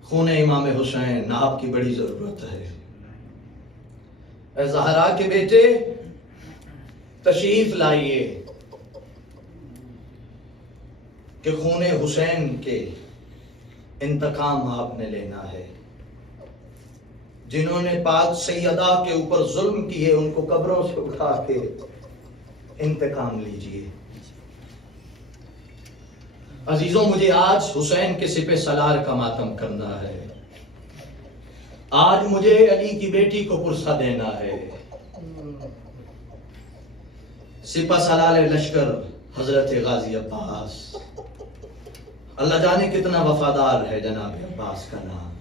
خون امام حسین، آپ کی بڑی ضرورت ہے۔ اے زہرا کے بیٹے تشریف لائیے کہ خون حسین کے انتقام آپ نے لینا ہے۔ جنہوں نے پاک سیدہ کے اوپر ظلم کیے ان کو قبروں سے اٹھا کے انتقام لیجئے۔ عزیزوں، مجھے آج حسین کے سپہ سالار کا ماتم کرنا ہے، آج مجھے علی کی بیٹی کو پرسہ دینا ہے۔ سپہ سالار لشکر حضرت غازی عباس، اللہ جانے کتنا وفادار ہے جناب عباس کا نام،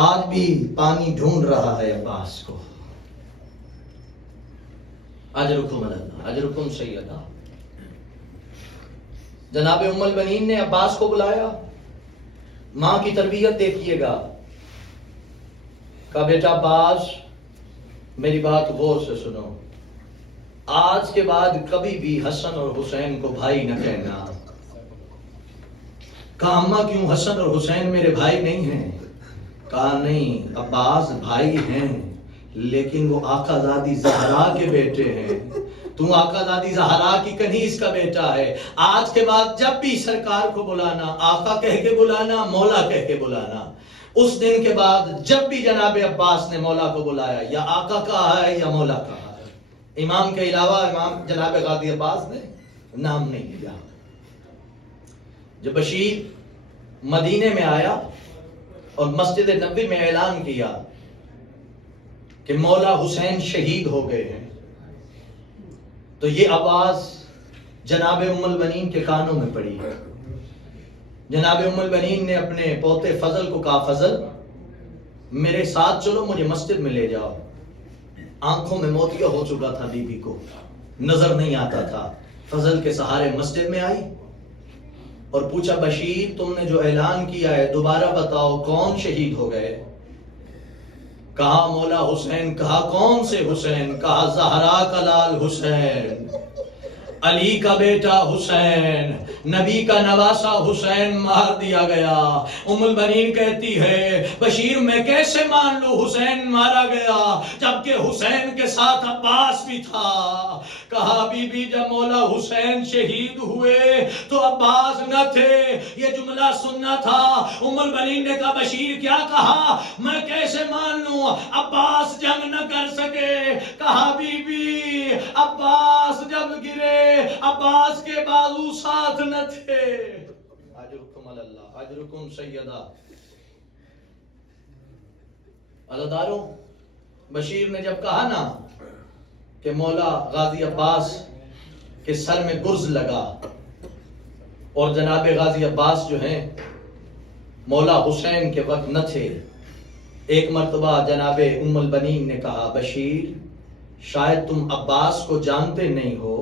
آج بھی پانی ڈھونڈ رہا ہے عباس کو۔ اجرکم اللہ، اجرکم سیدہ۔ جناب ام البنین نے عباس کو بلایا، ماں کی تربیت دیکھیے گا، کہا بیٹا عباس میری بات غور سے سنو، آج کے بعد کبھی بھی حسن اور حسین کو بھائی نہ کہنا۔ کہا اماں کیوں، حسن اور حسین میرے بھائی نہیں ہیں؟ کہا نہیں عباس بھائی ہیں، لیکن وہ آقا زادی زہرا کے بیٹے ہیں، تو آقا زادی زہرا کی کنیز کا بیٹا ہے۔ آج کے بعد جب بھی سرکار کو بلانا، آقا کہہ کے بلانا، مولا کہہ کے بلانا۔ اس دن کے بعد جب بھی جناب عباس نے مولا کو بلایا، یا آقا کہا ہے یا مولا کہا ہے، امام کے علاوہ امام جناب غازی عباس نے نام نہیں لیا۔ جب بشیر مدینے میں آیا اور مسجد نبوی میں اعلان کیا کہ مولا حسین شہید ہو گئے ہیں، تو یہ آواز جناب ام البنین کے کانوں میں پڑی ہے۔ جناب ام البنین نے اپنے پوتے فضل کو کہا فضل میرے ساتھ چلو، مجھے مسجد میں لے جاؤ۔ آنکھوں میں موتیا ہو چکا تھا بی بی کو، نظر نہیں آتا تھا۔ فضل کے سہارے مسجد میں آئی اور پوچھا بشیر تم نے جو اعلان کیا ہے دوبارہ بتاؤ کون شہید ہو گئے؟ کہا مولا حسین۔ کہا کون سے حسین؟ کہا زہرا کا لال حسین، علی کا بیٹا حسین، نبی کا نواسا حسین مار دیا گیا۔ ام البنین کہتی ہے بشیر میں کیسے مان لوں حسین مارا گیا جبکہ حسین کے ساتھ عباس بھی تھا؟ کہا بی بی جب مولا حسین شہید ہوئے تو عباس نہ تھے، یہ جملہ سننا تھا۔ ام البنین نے کہا بشیر کیا کہا؟ میں کیسے مان لوں عباس جنگ نہ کر سکے؟ کہا بی بی عباس جب گرے عباس کے بازو ساتھ نہ تھے۔ اجرکم اللہ، اجرکم سیدہ۔ عزاداروں، بشیر نے جب کہا نا کہ مولا غازی عباس کے سر میں گرز لگا اور جناب غازی عباس جو ہیں مولا حسین کے وقت نہ تھے، ایک مرتبہ جناب ام البنین نے کہا بشیر شاید تم عباس کو جانتے نہیں ہو،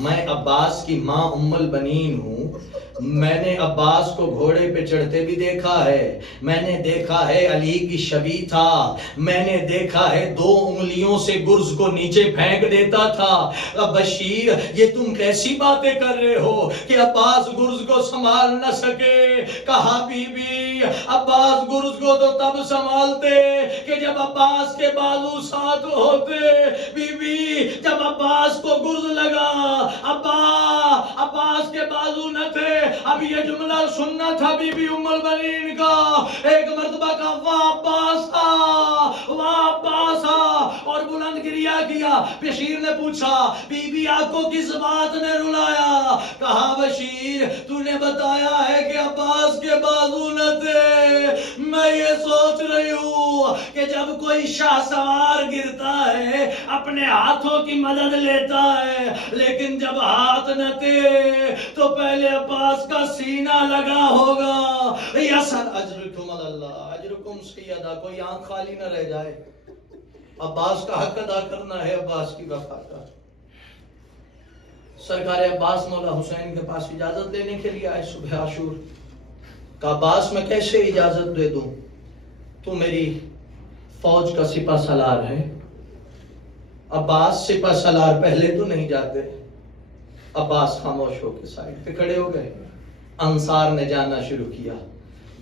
میں عباس کی ماں ام البنین ہوں، میں نے عباس کو گھوڑے پہ چڑھتے بھی دیکھا ہے، میں نے دیکھا ہے علی کی شبیہ تھا، میں نے دیکھا ہے 2 انگلیوں سے گرز کو نیچے پھینک دیتا تھا۔ اب بشیر یہ تم کیسی باتیں کر رہے ہو کہ عباس گرز کو سنبھال نہ سکے؟ کہا بی بی عباس گرز کو تو تب سنبھالتے کہ جب عباس کے بازو ساتھ ہوتے، بی بی جب عباس کو گرز لگا عباس کے بازو نہ تھے۔ اب یہ جملہ سننا تھا بی بی ام البنین کا، ایک مرتبہ کا واہ عباس آ، واہ عباس آ، اور اور بلند گریا کیا. بشیر نے پوچھا بی بی آپ کو کس بات نے رلایا؟ کہا بشیر تو نے بتایا ہے کہ عباس کے بازو نہ تھے. میں یہ سوچ رہی ہوں کہ جب کوئی شاہ سوار گرتا ہے اپنے ہاتھوں کی مدد لیتا ہے، لیکن جب ہاتھ نہ تھے تو پہلے عباس کا سینہ لگا ہوگا. یسر اجرکم اللہ اجرکم سیدہ. کوئی آنکھ خالی نہ رہ جائے. عباس کا حق ادا کرنا ہے، عباس کی وفا کا. سرکار عباس مولا حسین کے پاس اجازت لینے کے لیے آئے صبح عاشور. کہ عباس میں کیسے اجازت دے دوں؟ تو میری فوج کا سپہ سالار ہے. عباس سپہ سالار پہلے تو نہیں جاتے. عباس خاموش ہو کے سائڈ پہ کھڑے ہو گئے. انصار نے جانا شروع کیا.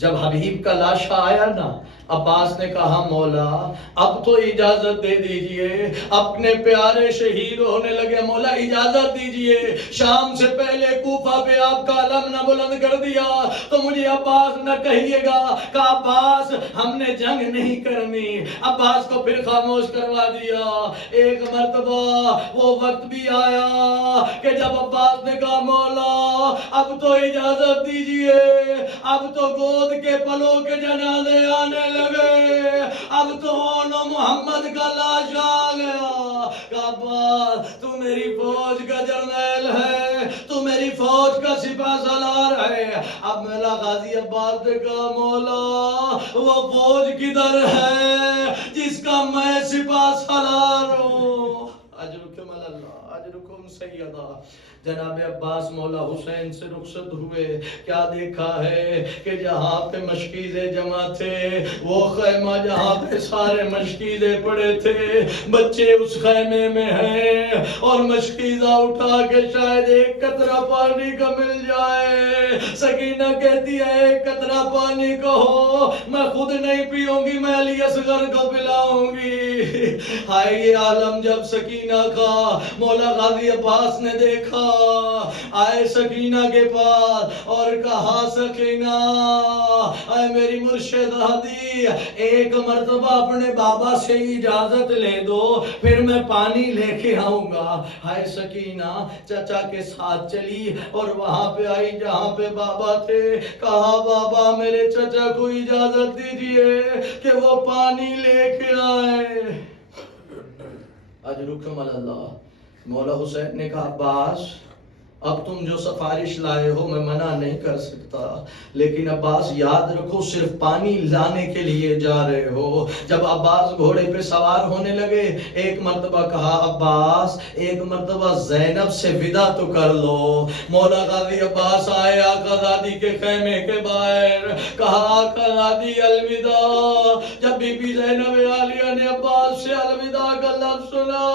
جب حبیب کا لاشا آیا نا، عباس نے کہا مولا اب تو اجازت دے دیجئے، اپنے پیارے شہید ہونے لگے. مولا اجازت دیجئے، شام سے پہلے کوفہ پہ آپ کا علم نہ بلند کر دیا تو مجھے عباس نہ کہیے گا کہ عباس ہم نے جنگ نہیں کرنی. عباس کو پھر خاموش کروا دیا. ایک مرتبہ وہ وقت بھی آیا کہ جب عباس نے کہا مولا اب تو اجازت دیجئے، اب تو گود کے پلوں کے جنازے آنے لگے، اب تو محمد کا لاش آ گیا. عباس تو میری فوج کا جرنیل ہے، تو میری فوج کا سپہ سالار ہے. اب میرا غازی عباس نے کہا مولا وہ فوج کدھر ہے جس کا میں سپہ سالار ہوں؟ اجرکم اللہ اجرکم سیدہ. جناب عباس مولا حسین سے رخصت ہوئے. کیا دیکھا ہے کہ جہاں پہ مشکیزیں جمع تھے، وہ خیمہ جہاں پہ سارے مشکیزیں پڑے تھے، بچے اس خیمے میں ہیں اور مشکیزہ اٹھا کے شاید ایک قطرہ پانی کا مل جائے. سکینہ کہتی ہے ایک قطرہ پانی کو ہو، میں خود نہیں پیوں گی، میں علی اصغر کو پلاؤں گی. ہائے یہ عالم جب سکینہ کا مولا غازی عباس نے دیکھا، آئے سکینہ کے پاس اور کہا سکینہ اے میری مرشد ہادی، ایک مرتبہ اپنے بابا سے اجازت لے دو پھر میں پانی لے کے آؤں گا. ہائے سکینہ چچا کے ساتھ چلی اور وہاں پہ آئی جہاں پہ بابا تھے. کہا بابا میرے چچا کو اجازت دیجئے کہ وہ پانی لے کے آئے. اجرکم اللہ. مولا حسین نے کہا عباس اب تم جو سفارش لائے ہو میں منع نہیں کر سکتا، لیکن عباس یاد رکھو صرف پانی لانے کے لیے جا رہے ہو. جب عباس گھوڑے پہ سوار ہونے لگے ایک مرتبہ کہا عباس ایک مرتبہ زینب سے ودا تو کر لو. مولا غازی عباس آئے آقا زادی کے خیمے کے باہر. کہا آقا زادی الوداع. جب بی بی زینب عالیہ نے عباس سے الوداع کا لفظ سنا،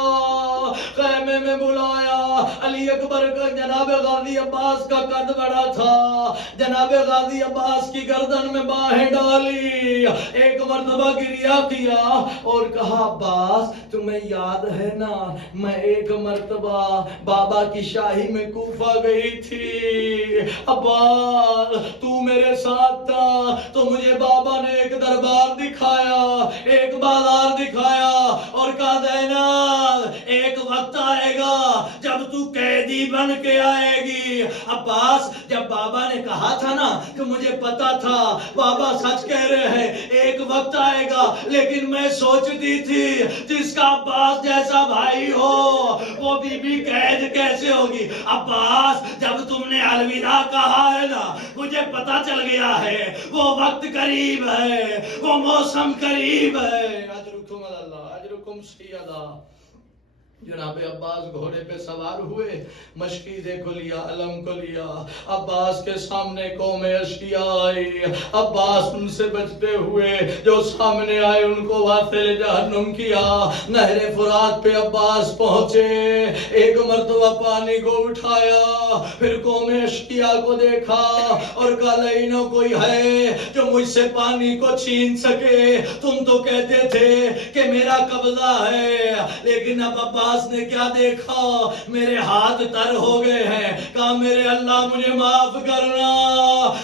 خیمے میں بلایا. علی اکبر کا جناب غازی عباس کا قد بڑا تھا. جناب غازی عباس کی گردن میں باہیں ڈالی، ایک مرتبہ گریا کیا اور کہا عباس تمہیں یاد ہے نا میں ایک مرتبہ بابا کی شاہی میں کوفہ گئی تھی. عباس تو میرے ساتھ تھا تو مجھے بابا نے ایک دربار دکھایا، ایک بازار دکھایا اور کہا زینب ایک وقت آئے گا جب تو قیدی بن کے آئے گی. عباس جب بابا نے کہا تھا نا کہ مجھے پتا تھا بابا سچ کہہ رہے ہیں ایک وقت آئے گا، لیکن میں سوچتی تھی جس کا عباس جیسا بھائی ہو وہ بی بی قید کیسے ہوگی. عباس جب تم نے الوداع کہا ہے نا مجھے پتا چل گیا ہے وہ وقت قریب ہے، وہ موسم قریب ہے. اجرکم اللہ اجرکم سیدہ. جناب عباس گھوڑے پہ سوار ہوئے، مشکیزے کو لیا، علم کو لیا. عباس کے سامنے قوم اشقیاء آئی. عباس ان سے بچتے ہوئے جو سامنے آئے ان کو واصل جہنم کیا. نہر فرات پہ عباس پہنچے، ایک مرتبہ پانی کو اٹھایا، پھر قوم اشقیاء کو دیکھا اور کہا لئینو کوئی ہے جو مجھ سے پانی کو چھین سکے. تم تو کہتے تھے کہ میرا قبضہ ہے، لیکن اب عباس نے کیا دیکھا؟ میرے ہاتھ تر ہو گئے ہیں، کہا میرے اللہ مجھے معاف کرنا،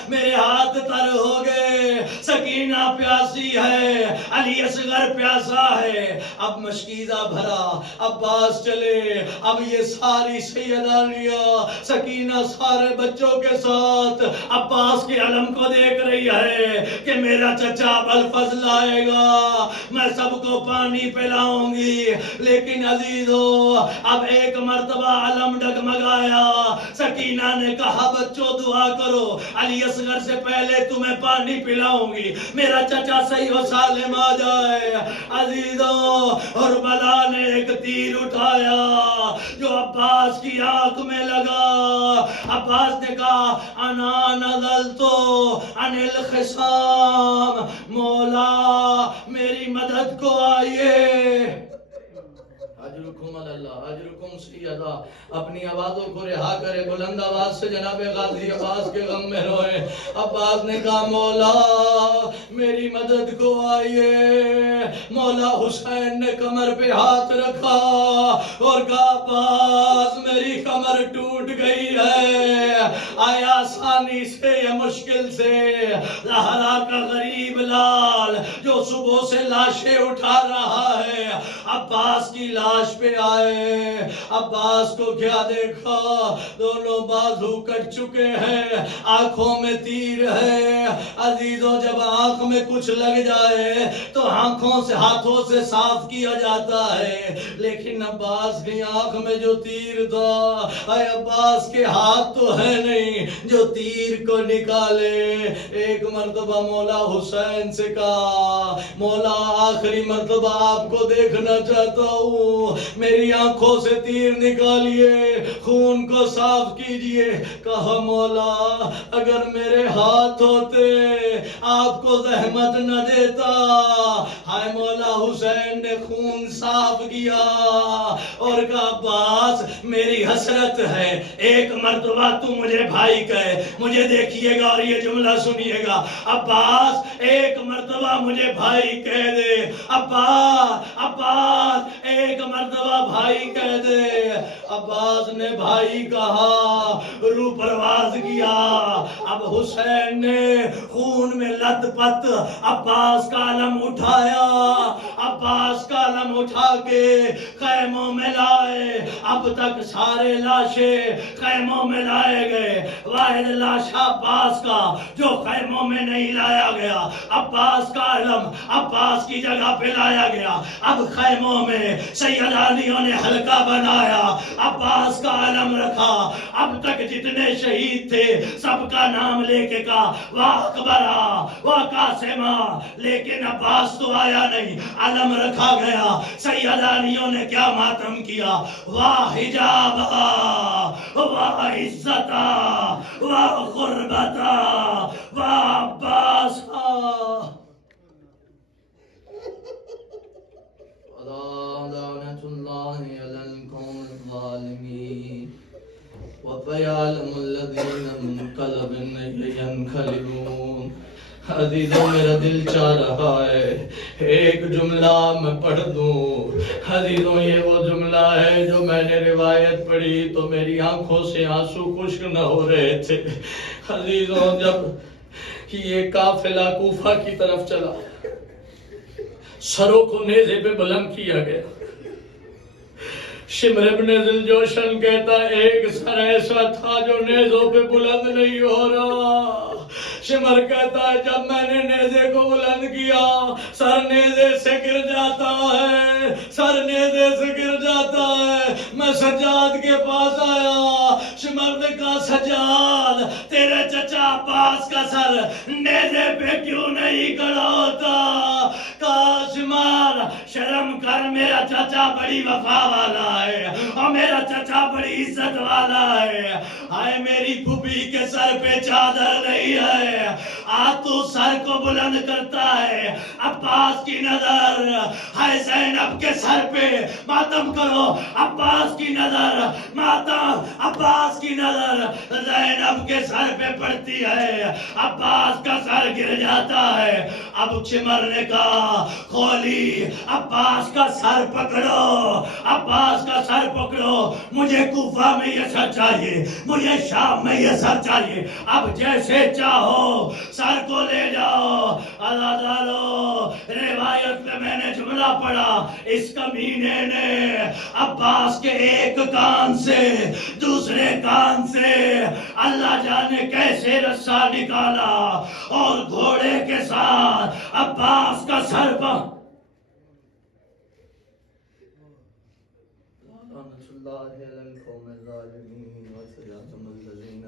میرے ہاتھ تر ہو گئے، سکینہ پیاسی ہے، علی اصغر پیاسا ہے۔ اب مشکیزہ بھرا، عباس چلے، اب یہ ساری سیدانیاں سکینہ سارے بچوں کے ساتھ عباس کے علم کو دیکھ رہی ہے کہ میرا چچا ابوالفضل آئے گا، میں سب کو پانی پلاؤں گی۔ لیکن عزیزو اب ایک مرتبہ علم ڈگمگایا، سکینہ نے کہا بچوں دعا کرو، علی اصغر سے پہلے تمہیں پانی پلاؤں گی، میرا چچا صحیح و سالم آ جائے۔ عزیزو حرملہ نے ایک تیر اٹھایا جو عباس کی آنکھ میں لگا۔ عباس نے کہا انا نزلتو عن الخصام، مولا میری مدد کو آئیے۔ اجرکم اللہ، اجرکم سیدہ، اپنی آوازوں کو رہا کرے، بلند آواز سے جناب غازی عباس کے غم میں روئے۔ عباس نے کہا مولا میری مدد کو آئیے۔ مولا حسین نے کمر پہ ہاتھ رکھا اور کہا عباس میری کمر ٹوٹ گئی ہے، آیا آسانی سے یا مشکل سے؟ زہرا کا غریب لال جو صبح سے لاشیں اٹھا رہا ہے، عباس کی لاش پہ آئے۔ عباس کو کیا دیکھا؟ دونوں بازو کٹ چکے ہیں، آنکھوں میں تیر ہے۔ عزیزو جب آنکھ میں کچھ لگ جائے تو آنکھوں سے ہاتھوں سے صاف کیا جاتا ہے، لیکن عباس کی آنکھ میں جو تیر تھا، اے عباس کے ہاتھ تو ہے نہیں جو تیر کو نکالے۔ ایک مرتبہ مولا حسین سے کہا مولا آخری مرتبہ آپ کو دیکھنا چاہتا ہوں، میری آنکھوں سے تیر نکالیے، خون کو صاف کیجئے۔ کہا مولا اگر میرے ہاتھ ہوتے آپ کو زحمت نہ دیتا۔ ہائے مولا حسین نے خون صاف کیا اور کہا عباس میری حسرت ہے، ایک مرتبہ تو مجھے بھائی کہے، مجھے دیکھیے گا اور یہ جملہ سنیے گا، عباس ایک مرتبہ مجھے بھائی کہہ دے، عباس ایک مرتبہ بھائی کہہ دے۔ عباس نے بھائی کہا، روح پرواز کیا۔ اب حسین نے خون میں لت پت عباس کا علم اٹھایا، عباس کا علم اٹھا کے خیموں میں لائے۔ اب تک سارے لاشیں خیموں میں لائے گئے، واحد لاش عباس کا جو خیموں میں نہیں لایا گیا، عباس کا علم عباس کی جگہ پہ لایا گیا۔ اب خیموں میں سیدانیوں نے حلقہ بنایا، عباس کا علم رکھا۔ اب تک جتنے شہید تھے سب کا نام لے کے کہا واہ اکبرہ واہ قاسمہ، لیکن عباس تو آیا نہیں، علم رکھا گیا۔ سیدانیوں نے کیا ماتم کیا، واہ حجابہ واہ عزتہ واہ غربتہ واہ عباسہ۔ لعنة الله على القوم الظالمين وسيعلم الذين منقلب ينقلبون۔ عزیزوں میرا دل چاہ رہا ہے ایک جملہ میں پڑھ دوں۔ عزیزوں یہ وہ جملہ ہے جو میں نے روایت پڑھی تو میری آنکھوں سے آنسو خشک نہ ہو رہے تھے۔ عزیزوں جب یہ قافلہ کوفہ کی طرف چلا، سروں کو نیزے پہ بلند کیا گیا۔ شمر ابن ذوالجوشن کہتا ایک سر ایسا تھا جو نیزوں پہ بلند نہیں ہو رہا۔ شمر کہتا ہے جب میں نے نیزے کو بلند کیا سر نیزے سے گر جاتا ہے، سر نیزے سے گر جاتا ہے۔ میں سجاد کے پاس آیا، شمر نے کہا سجاد تیرے چچا عباس کا سر نیزے پہ کیوں نہیں کھڑا ہوتا؟ کہا شمر شرم کر، میرا چچا بڑی وفا والا ہے اور میرا چچا بڑی عزت والا ہے۔ آئے میری پھوپھی کے سر پہ چادر نہیں ہے، آج تو سر کو بلند کرتا ہے. عباس کی نظر ہے زینب کے سر پہ. ماتم کرو. عباس کی نظر ماتم. عباس کی نظر زینب کے سر پہ پڑتی ہے. عباس کا سر گر جاتا ہے. اب چمر نے کہا خولی عباس کا سر پکڑو. عباس کا سر پکڑو. مجھے کوفہ میں یہ سر چاہیے, مجھے شام میں یہ سر چاہیے. اب جیسے چاہو سر کو لے جاؤ. عزادارو روایت میں میں نے جملہ پڑھا, اس کمینے نے عباس کے ایک کان سے دوسرے کان سے اللہ جانے کیسے رسا نکالا اور گھوڑے کے ساتھ عباس کا سر پر. لعنت اللہ علی القوم الظالمین وسيعلم الذين